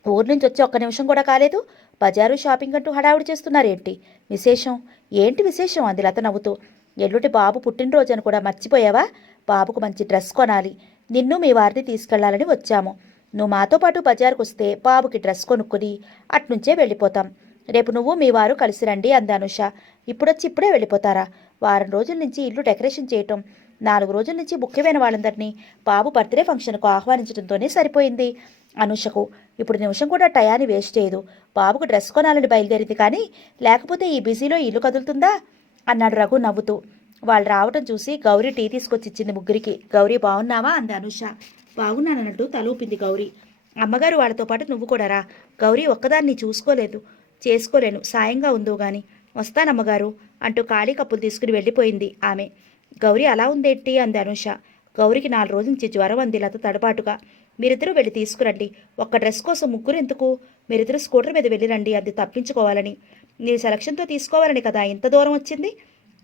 ఊరు నుంచి వచ్చి 1 నిమిషం కూడా కాలేదు, బజారు షాపింగ్ అంటూ హడావుడి చేస్తున్నారేంటి? విశేషం ఏంటి విశేషం అంది లత నవ్వుతూ. ఎల్లుండి బాబు పుట్టినరోజు అని కూడా మర్చిపోయావా? బాబుకు మంచి డ్రెస్ కొనాలి. నిన్ను మీ వారిని తీసుకెళ్లాలని వచ్చాము. నువ్వు మాతో పాటు బజారుకు వస్తే బాబుకి డ్రెస్ కొనుక్కుని అట్నుంచే వెళ్ళిపోతాం. రేపు నువ్వు మీ వారు కలిసి రండి అంది అనుష. ఇప్పుడొచ్చి ఇప్పుడే వెళ్ళిపోతారా? వారం రోజుల నుంచి ఇల్లు డెకరేషన్ చేయటం, 4 రోజుల నుంచి ముఖ్యమైన వాళ్ళందరినీ బాబు బర్త్డే ఫంక్షన్కు ఆహ్వానించడంతోనే సరిపోయింది అనుషకు. ఇప్పుడు నిమిషం కూడా టయాన్ని వేస్ట్ చేయదు. బాబుకు డ్రెస్ కొనాలని బయలుదేరింది, కానీ లేకపోతే ఈ బిజీలో ఇల్లు కదులుతుందా అన్నాడు రఘు నవ్వుతూ. వాళ్ళు రావటం చూసి గౌరీ టీ తీసుకొచ్చి ఇచ్చింది ముగ్గురికి. గౌరీ, బాగున్నావా అంది అనుష. బాగున్నానన్నట్టు తలూపింది గౌరీ. అమ్మగారు వాళ్ళతో పాటు నువ్వు కూడా రా. గౌరీ, ఒక్కదాన్ని చేసుకోలేను, సాయంగా ఉందో గాని. వస్తానమ్మగారు అంటూ ఖాళీ కప్పులు తీసుకుని వెళ్ళిపోయింది ఆమె. గౌరీ అలా ఉందేంటి అంది అనుష. గౌరికి 4 రోజుల నుంచి జ్వరం అంది లత తడబాటుగా. మీరిద్దరూ వెళ్ళి తీసుకురండి. ఒక్క డ్రెస్ కోసం ముగ్గురు ఎందుకు? మీరిద్దరూ స్కూటర్ మీద వెళ్ళిరండి అంది తప్పించుకోవాలని. నీ సెలక్షన్తో తీసుకోవాలని కదా ఇంత దూరం వచ్చింది.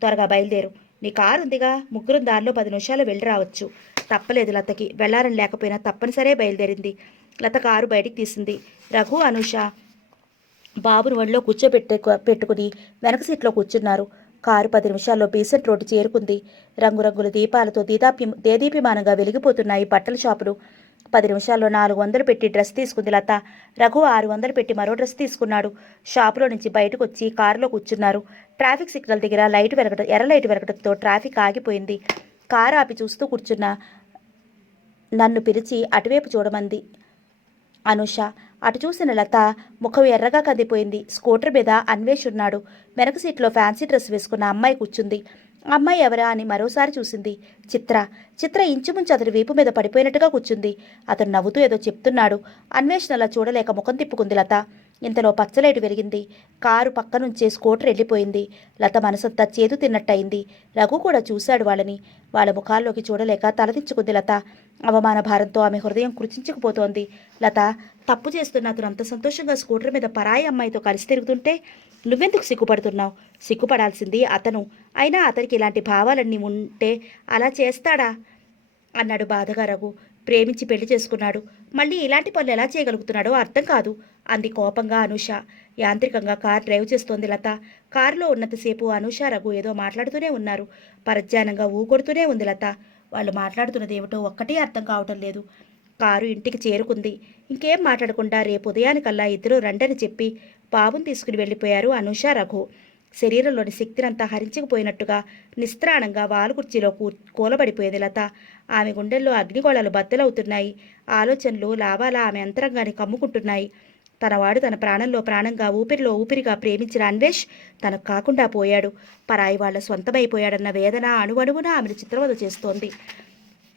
త్వరగా బయలుదేరు. నీ కారు ఉందిగా, ముగ్గురు దారిలో 10 నిమిషాలు వెళ్ళి రావచ్చు. తప్పలేదు లతకి. వెళ్ళాలని లేకపోయినా తప్పనిసరే బయలుదేరింది. లత కారు బయటికి తీసింది. రఘు, అనూష బాబును ఒళ్ళో పెట్టుకుని వెనక సీట్లో కూర్చున్నారు. కారు 10 నిమిషాల్లో బీసెంట్ రోడ్డు చేరుకుంది. రంగురంగుల దీపాలతో దేదీప్యమానంగా వెలిగిపోతున్నాయి బట్టల షాపులు. 10 నిమిషాల్లో 400 పెట్టి డ్రెస్ తీసుకుంది లత. రఘు 600 పెట్టి మరో డ్రెస్ తీసుకున్నాడు. షాపులో నుంచి బయటకు వచ్చి కారులో కూర్చున్నారు. ట్రాఫిక్ సిగ్నల్ దగ్గర ఎర్ర లైట్ వెరగడంతో ట్రాఫిక్ ఆగిపోయింది. కారు ఆపి చూస్తూ కూర్చున్న నన్ను పిలిచి అటువైపు చూడమంది అనూష. అటు చూసిన లత ముఖం ఎర్రగా కందిపోయింది. స్కూటర్ మీద అన్వేష్ ఉన్నాడు. వెనక సీట్లో ఫ్యాన్సీ డ్రెస్ వేసుకున్న అమ్మాయి కూర్చుంది. అమ్మాయి ఎవరా అని మరోసారి చూసింది. చిత్ర. చిత్ర ఇంచుమించు అతని వీపు మీద పడిపోయినట్టుగా కూర్చుంది. అతను నవ్వుతూ ఏదో చెప్తున్నాడు. అన్వేషణ అలా చూడలేక ముఖం తిప్పుకుంది లత. ఇంతలో పచ్చలైటు వెలిగింది. కారు పక్క నుంచే స్కూటర్ వెళ్ళిపోయింది. లత మనసంతా చేదు తిన్నట్టయింది. రఘు కూడా చూశాడు వాళ్ళని. వాళ్ళ ముఖాల్లోకి చూడలేక తలదించుకుంది లత. అవమాన భారంతో ఆమె హృదయం కృచించుకుపోతోంది. లత, తప్పు చేస్తున్న అతను అంత సంతోషంగా స్కూటర్ మీద పరాయి అమ్మాయితో కలిసి తిరుగుతుంటే నువ్వెందుకు సిగ్గుపడుతున్నావు? సిగ్గుపడాల్సింది అతను. అయినా అతనికి ఇలాంటి భావాలన్నీ ఉంటే అలా చేస్తాడా అన్నాడు బాధగా రఘు. ప్రేమించి పెళ్లి చేసుకున్నాడు. మళ్ళీ ఇలాంటి పనులు ఎలా చేయగలుగుతున్నాడో అర్థం కాదు అంది కోపంగా అనూష. యాంత్రికంగా కారు డ్రైవ్ చేస్తోంది లత. కారులో ఉన్నంతసేపు అనూష రఘు ఏదో మాట్లాడుతూనే ఉన్నారు. పరధ్యానంగా ఊకొడుతూనే ఉంది లత. వాళ్ళు మాట్లాడుతున్నది ఏమిటో ఒక్కటే అర్థం కావటం లేదు. కారు ఇంటికి చేరుకుంది. ఇంకేం మాట్లాడకుండా రేపు ఉదయానికల్లా ఇద్దరూ రండని చెప్పి బాబుని తీసుకుని వెళ్ళిపోయారు అనూష రఘు. శరీరంలోని శక్తినంతా హరించుకుపోయినట్టుగా నిస్త్రాణంగా వాలుకుర్చీలో కూలబడిపోయేది లత. ఆమె గుండెల్లో అగ్నిగోళాలు బద్దలవుతున్నాయి. ఆలోచనలు లావాలా ఆమె అంతరంగాన్ని కమ్ముకుంటున్నాయి. తనవాడు తన ప్రాణంలో ప్రాణంగా ఊపిరిలో ఊపిరిగా ప్రేమించిన అన్వేష్ తనకు కాకుండా పోయాడు. పరాయి వాళ్ల సొంతమైపోయాడన్న వేదన అణువణువున ఆమెను చిత్రవద చేస్తోంది.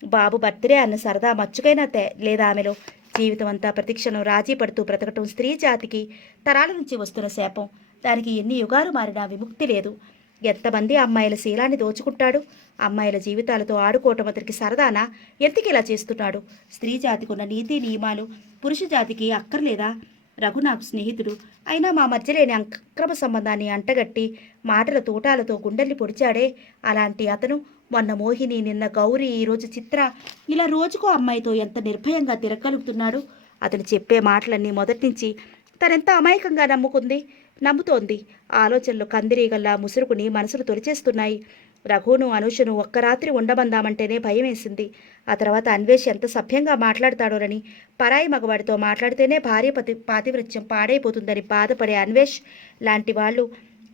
బాబు బర్త్డే అన్న సరదా మచ్చుకైనా లేదా ఆమెలో. జీవితం అంతా ప్రతిక్షణం రాజీ పడుతూ బ్రతకటం స్త్రీ జాతికి తరాల నుంచి వస్తున్న శాపం. దానికి ఎన్ని యుగాలు మారినా విముక్తి లేదు. ఎంతమంది అమ్మాయిల శీలాన్ని దోచుకుంటాడు? అమ్మాయిల జీవితాలతో ఆడుకోవటం అతనికి సరదానా? ఎందుకు ఇలా చేస్తున్నాడు? స్త్రీ జాతికి ఉన్న నీతి నియమాలు పురుష జాతికి అక్కర్లేదా? రఘు నాకు స్నేహితుడు. అయినా మా మధ్య లేని అక్రమ సంబంధాన్ని అంటగట్టి మాటల తోటాలతో గుండెల్ని పొడిచాడే. అలాంటి అతను మొన్న మోహిని, నిన్న గౌరీ, ఈరోజు చిత్ర, ఇలా రోజుకో అమ్మాయితో ఎంత నిర్భయంగా తిరగలుగుతున్నాడు. అతను చెప్పే మాటలన్నీ మొదటి నుంచి తనెంత అమాయకంగా నమ్ముతోంది. ఆలోచనలు కందిరీగల్లా ముసురుకుని మనసును తొలిచేస్తున్నాయి. రఘును అనూషను ఒక్క రాత్రి ఉండబందామంటేనే భయం వేసింది. ఆ తర్వాత అన్వేష్ ఎంత సభ్యంగా మాట్లాడతాడోనని, పరాయి మగవాడితో మాట్లాడితేనే భార్య పాతివృత్యం పాడైపోతుందని బాధపడే అన్వేష్ లాంటి వాళ్ళు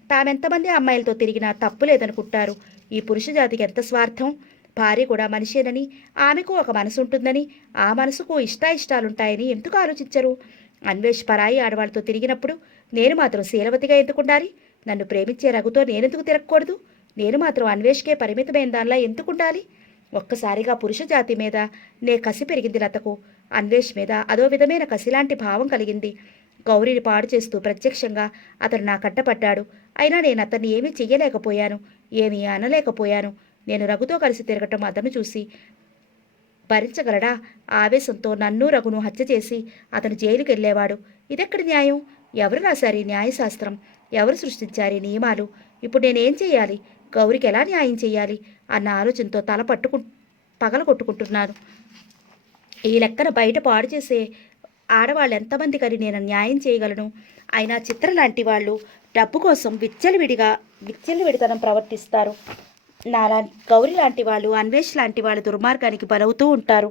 తామెంతమంది అమ్మాయిలతో తిరిగినా తప్పు లేదనుకుంటారు. ఈ పురుష జాతికి ఎంత స్వార్థం! భార్య కూడా మనిషేనని, ఆమెకు ఒక మనసు ఉంటుందని, ఆ మనసుకు ఇష్టాయిష్టాలుంటాయని ఎందుకు ఆలోచించరు? అన్వేష్ పరాయి ఆడవాళ్ళతో తిరిగినప్పుడు నేను మాత్రం శీలవతిగా ఎందుకుండాలి? నన్ను ప్రేమించే రఘుతో నేనెందుకు తిరగకూడదు? నేను మాత్రం అన్వేష్కే పరిమితమైన దానిలా ఎందుకుండాలి? ఒక్కసారిగా పురుష జాతి మీద కసి పెరిగింది లతకు. అన్వేష్ మీద అదో విధమైన కసిలాంటి భావం కలిగింది. గౌరీని పాడు చేస్తూ ప్రత్యక్షంగా అతను నా కట్టపడ్డాడు. అయినా నేను అతన్ని ఏమీ చెయ్యలేకపోయాను, ఏమీ అనలేకపోయాను. నేను రఘుతో కలిసి తిరగటం అతను చూసి భరించగలడా? ఆవేశంతో నన్ను రఘును హత్య చేసి అతను జైలుకి వెళ్ళేవాడు. ఇదెక్కడి న్యాయం? ఎవరు రాశారు ఈ న్యాయశాస్త్రం? ఎవరు సృష్టించారు ఈ నియమాలు? ఇప్పుడు నేనేం చెయ్యాలి? గౌరికి ఎలా న్యాయం చెయ్యాలి అన్న ఆలోచనతో పగలగొట్టుకుంటున్నాను. ఈ లెక్కన బయట పాడు చేసే ఆడవాళ్ళు ఎంతమంది కని నేను న్యాయం చేయగలను? అయినా చిత్ర లాంటి వాళ్ళు డబ్బు కోసం విచ్చలవిడితనం ప్రవర్తిస్తారు. గౌరి లాంటి వాళ్ళు, అన్వేష్ లాంటి వాళ్ళు దుర్మార్గానికి బలవుతూ ఉంటారు.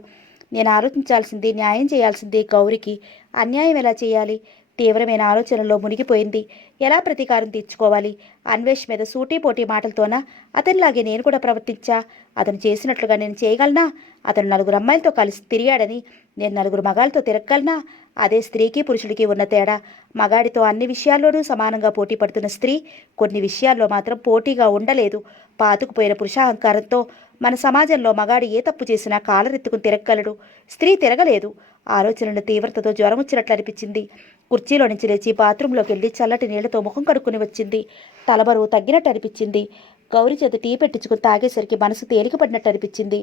నేను ఆలోచించాల్సింది, న్యాయం చేయాల్సింది గౌరికి. అన్యాయం ఎలా చేయాలి? తీవ్రమైన ఆలోచనలో మునిగిపోయింది. ఎలా ప్రతీకారం తీర్చుకోవాలి? అన్వేష్ మీద సూటీపోటీ మాటలతోనా? అతనిలాగే నేను కూడా ప్రవర్తించా? అతను చేసినట్లుగా నేను చేయగలనా? అతను 4 అమ్మాయిలతో కలిసి తిరిగాడని నేను 4 మగాళ్ళతో తిరగగలనా? అదే స్త్రీకి పురుషుడికి ఉన్న తేడా. మగాడితో అన్ని విషయాల్లోనూ సమానంగా పోటీ పడుతున్న స్త్రీ కొన్ని విషయాల్లో మాత్రం పోటీగా ఉండలేదు. పాతుకుపోయిన పురుషాహంకారంతో మన సమాజంలో మగాడు ఏ తప్పు చేసినా కాలరెత్తుకుని తిరగగలడు. స్త్రీ తిరగలేదు. ఆలోచనల తీవ్రతతో జ్వరం వచ్చినట్లు అనిపించింది. కుర్చీలో నుంచి లేచి బాత్రూంలోకి వెళ్ళి చల్లటి నీళ్లతో ముఖం కడుక్కుని వచ్చింది. తలబరువు తగ్గినట్టు అనిపించింది. గౌరి చేత టీ పెట్టించుకుని తాగేసరికి మనసు తేలికపడినట్టు అనిపించింది.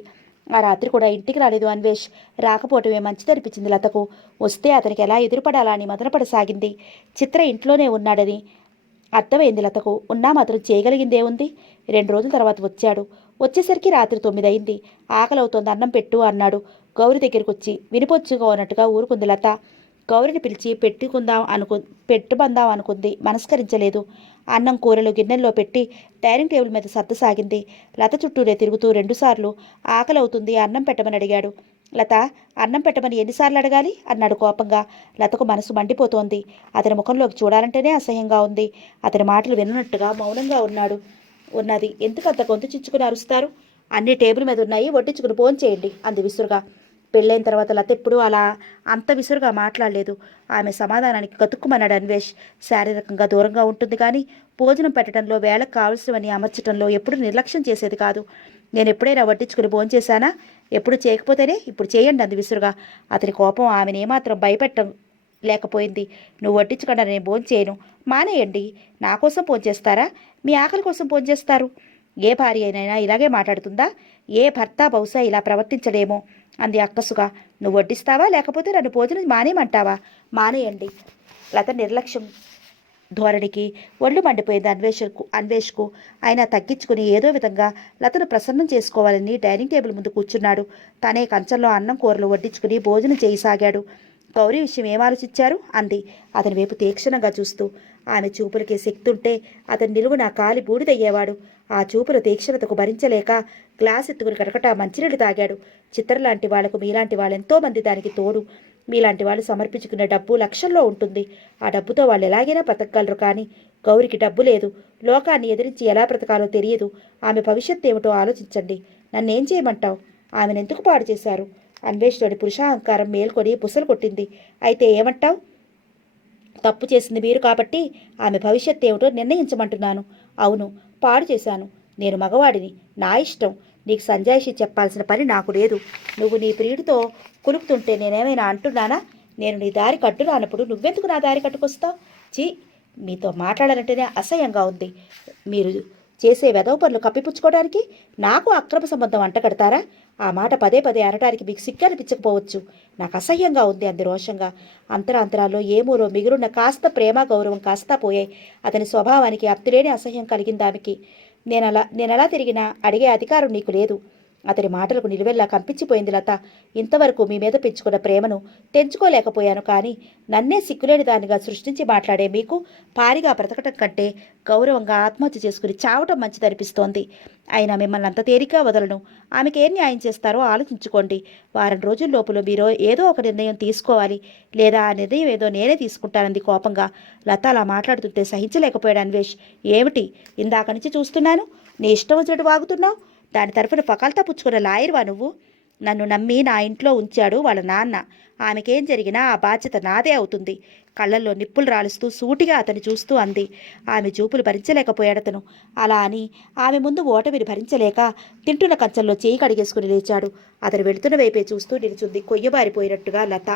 ఆ రాత్రి కూడా ఇంటికి రాలేదు అన్వేష్. రాకపోవటమే మంచిదనిపించింది లతకు. వస్తే అతనికి ఎలా ఎదురుపడాలా అని మదనపడసాగింది. చిత్ర ఇంట్లోనే ఉన్నాడని అర్థమైంది లతకు. ఉన్నా మాత్రం చేయగలిగిందేముంది? 2 రోజుల తర్వాత వచ్చాడు. వచ్చేసరికి రాత్రి 9 అయింది. ఆకలవుతోంది, అన్నం పెట్టు అన్నాడు. గౌరి దగ్గరికి వచ్చి వినిపొచ్చుకోనట్టుగా ఊరుకుంది లత. గౌరిని పిలిచి పెట్టుబందాం అనుకుంది. మనస్కరించలేదు. అన్నం కూరలు గిన్నెల్లో పెట్టి డైనింగ్ టేబుల్ మీద సర్దసాగింది. లత చుట్టూనే తిరుగుతూ 2 సార్లు ఆకలవుతుంది, అన్నం పెట్టమని అడిగాడు. లత, అన్నం పెట్టమని ఎన్నిసార్లు అడగాలి అన్నాడు కోపంగా. లతకు మనసు మండిపోతోంది. అతని ముఖంలోకి చూడాలంటేనే అసహ్యంగా ఉంది. అతని మాటలు విన్నట్టుగా మౌనంగా ఉన్నది. ఎందుకంత గొంతు చిచ్చుకుని అరుస్తారు? అన్ని టేబుల్ మీద ఉన్నాయి, వడ్డించుకుని భోంచేయండి అంది విసురుగా. పెళ్ళైన తర్వాత లత ఎప్పుడూ అలా అంత విసురుగా మాట్లాడలేదు. ఆమె సమాధానానికి గతుక్కుమన్నాడు అన్వేష్. శారీరకంగా దూరంగా ఉంటుంది కానీ భోజనం పెట్టడంలో వేళకు కావలసినవన్నీ అమర్చడంలో ఎప్పుడు నిర్లక్ష్యం చేసేది కాదు. నేను ఎప్పుడైనా వడ్డించుకుని భోంచేశానా? ఎప్పుడు చేయకపోతేనే ఇప్పుడు చేయండి అంది విసురుగా. అతని కోపం ఆమెను ఏమాత్రం భయపెట్టం లేకపోయింది. నువ్వు వడ్డించకుండా నేను భోంచేయను, మానేయండి. నా కోసం భోంచేస్తారా? మీ ఆకలి కోసం భోంచేస్తారు. ఏ భార్య అయినా ఇలాగే మాట్లాడుతుందా? ఏ భర్త బహుశా ఇలా ప్రవర్తించడేమో అంది అక్కసుగా. నువ్వు వడ్డిస్తావా లేకపోతే నన్ను భోజనం మానేయమంటావా? మానేయండి. లత నిర్లక్ష్యం ధోరణికి ఒళ్ళు మండిపోయింది అన్వేష్కు. ఆయన తగ్గించుకుని ఏదో విధంగా లతను ప్రసన్నం చేసుకోవాలని డైనింగ్ టేబుల్ ముందు కూర్చున్నాడు. తనే కంచంలో అన్నం కూరలు వడ్డించుకుని భోజనం చేయసాగాడు. గౌరీ విషయం ఏం ఆలోచించారు అంది అతని వైపు తీక్షణంగా చూస్తూ. ఆమె చూపులకి శక్తి ఉంటే అతని నిలువున కాలి బూడిదయ్యేవాడు. ఆ చూపుల తీక్షణతకు భరించలేక గ్లాస్ ఎత్తుకుని కటకట మంచినీళ్ళు తాగాడు. చిత్రలాంటి వాళ్లకు మీలాంటి వాళ్ళెంతోమంది దానికి తోడు. మీలాంటి వాళ్ళు సమర్పించుకునే డబ్బు లక్షల్లో ఉంటుంది. ఆ డబ్బుతో వాళ్ళు ఎలాగైనా బ్రతకగలరు. కానీ గౌరికి డబ్బు లేదు. లోకాన్ని ఎదిరించి ఎలా బ్రతకాలో తెలియదు. ఆమె భవిష్యత్తు ఏమిటో ఆలోచించండి. నన్నేం చేయమంటావు? ఆమెనెందుకు పాడు చేశారు? అన్వేష్లోని పురుషాహంకారం మేల్కొని బుసలు కొట్టింది. అయితే ఏమంటావు? తప్పు చేసింది మీరు కాబట్టి ఆమె భవిష్యత్తు ఏమిటో నిర్ణయించమంటున్నాను. అవును, పాడు చేశాను. నేను మగవాడిని, నా ఇష్టం. నీకు సంజాయిషి చెప్పాల్సిన పని నాకు లేదు. నువ్వు నీ ప్రియుడితో కులుపుతుంటే నేనేమైనా అంటున్నానా? నేను నీ దారి కట్టురానప్పుడు నువ్వెందుకు నా దారి కట్టుకొస్తావు? చీ, మీతో మాట్లాడాలంటేనే అసహ్యంగా ఉంది. మీరు చేసే వెధవ పనులు కప్పిపుచ్చుకోవడానికి నాకు అక్రమ సంబంధం అంటగడతారా? ఆ మాట పదే పదే అనడానికి మీకు సిగ్గు అనిపించకపోవచ్చు. నాకు అసహ్యంగా ఉంది అంది రోషంగా. అంతరాంతరాల్లో ఏమూరో మిగులున్న కాస్త ప్రేమ గౌరవం కాస్తా పోయాయి. అతని స్వభావానికి అత్తిలేని అసహ్యం కలిగింది ఆమెకి. నేనెలా తిరిగినా అడిగే అధికారం నీకు లేదు. అతని మాటలకు నిలువెల్లా కంపించిపోయింది లత. ఇంతవరకు మీ మీద పెంచుకున్న ప్రేమను తెంచుకోలేకపోయాను. కానీ నన్నే సిగ్గులేని దానిగా సృష్టించి మాట్లాడే మీకు పారిగా బ్రతకటం కంటే గౌరవంగా ఆత్మహత్య చేసుకుని చావటం మంచిదనిపిస్తోంది. అయినా మిమ్మల్ని అంత తేలిగ్గా వదలను. ఆమెకి ఏం న్యాయం చేస్తారో ఆలోచించుకోండి. వారం రోజుల లోపల మీరు ఏదో ఒక నిర్ణయం తీసుకోవాలి. లేదా ఆ నిర్ణయం ఏదో నేనే తీసుకుంటానంది కోపంగా. లత అలా మాట్లాడుతుంటే సహించలేకపోయాడు అన్వేష్. ఏమిటి, ఇందాక నుంచి చూస్తున్నాను నీ ఇష్టం వచ్చినట్టు వాగుతున్నావు. దాని తరఫున పకాల్తా పుచ్చుకున్న లాయర్వా నువ్వు? నన్ను నమ్మి నా ఇంట్లో ఉంచాడు వాళ్ళ నాన్న. ఆమెకేం జరిగినా ఆ బాధ్యత నాదే అవుతుంది. కళ్ళల్లో నిప్పులు రాలుస్తూ సూటిగా అతను చూస్తూ అంది. ఆమె చూపులు భరించలేకపోయాడతను. అలా అని ఆమె ముందు ఓటమిని భరించలేక తింటున్న కంచంలో చేయి కడిగేసుకుని లేచాడు. అతను వెళుతున్న వైపే చూస్తూ నిలుచుంది కొయ్యబారిపోయినట్టుగా లత.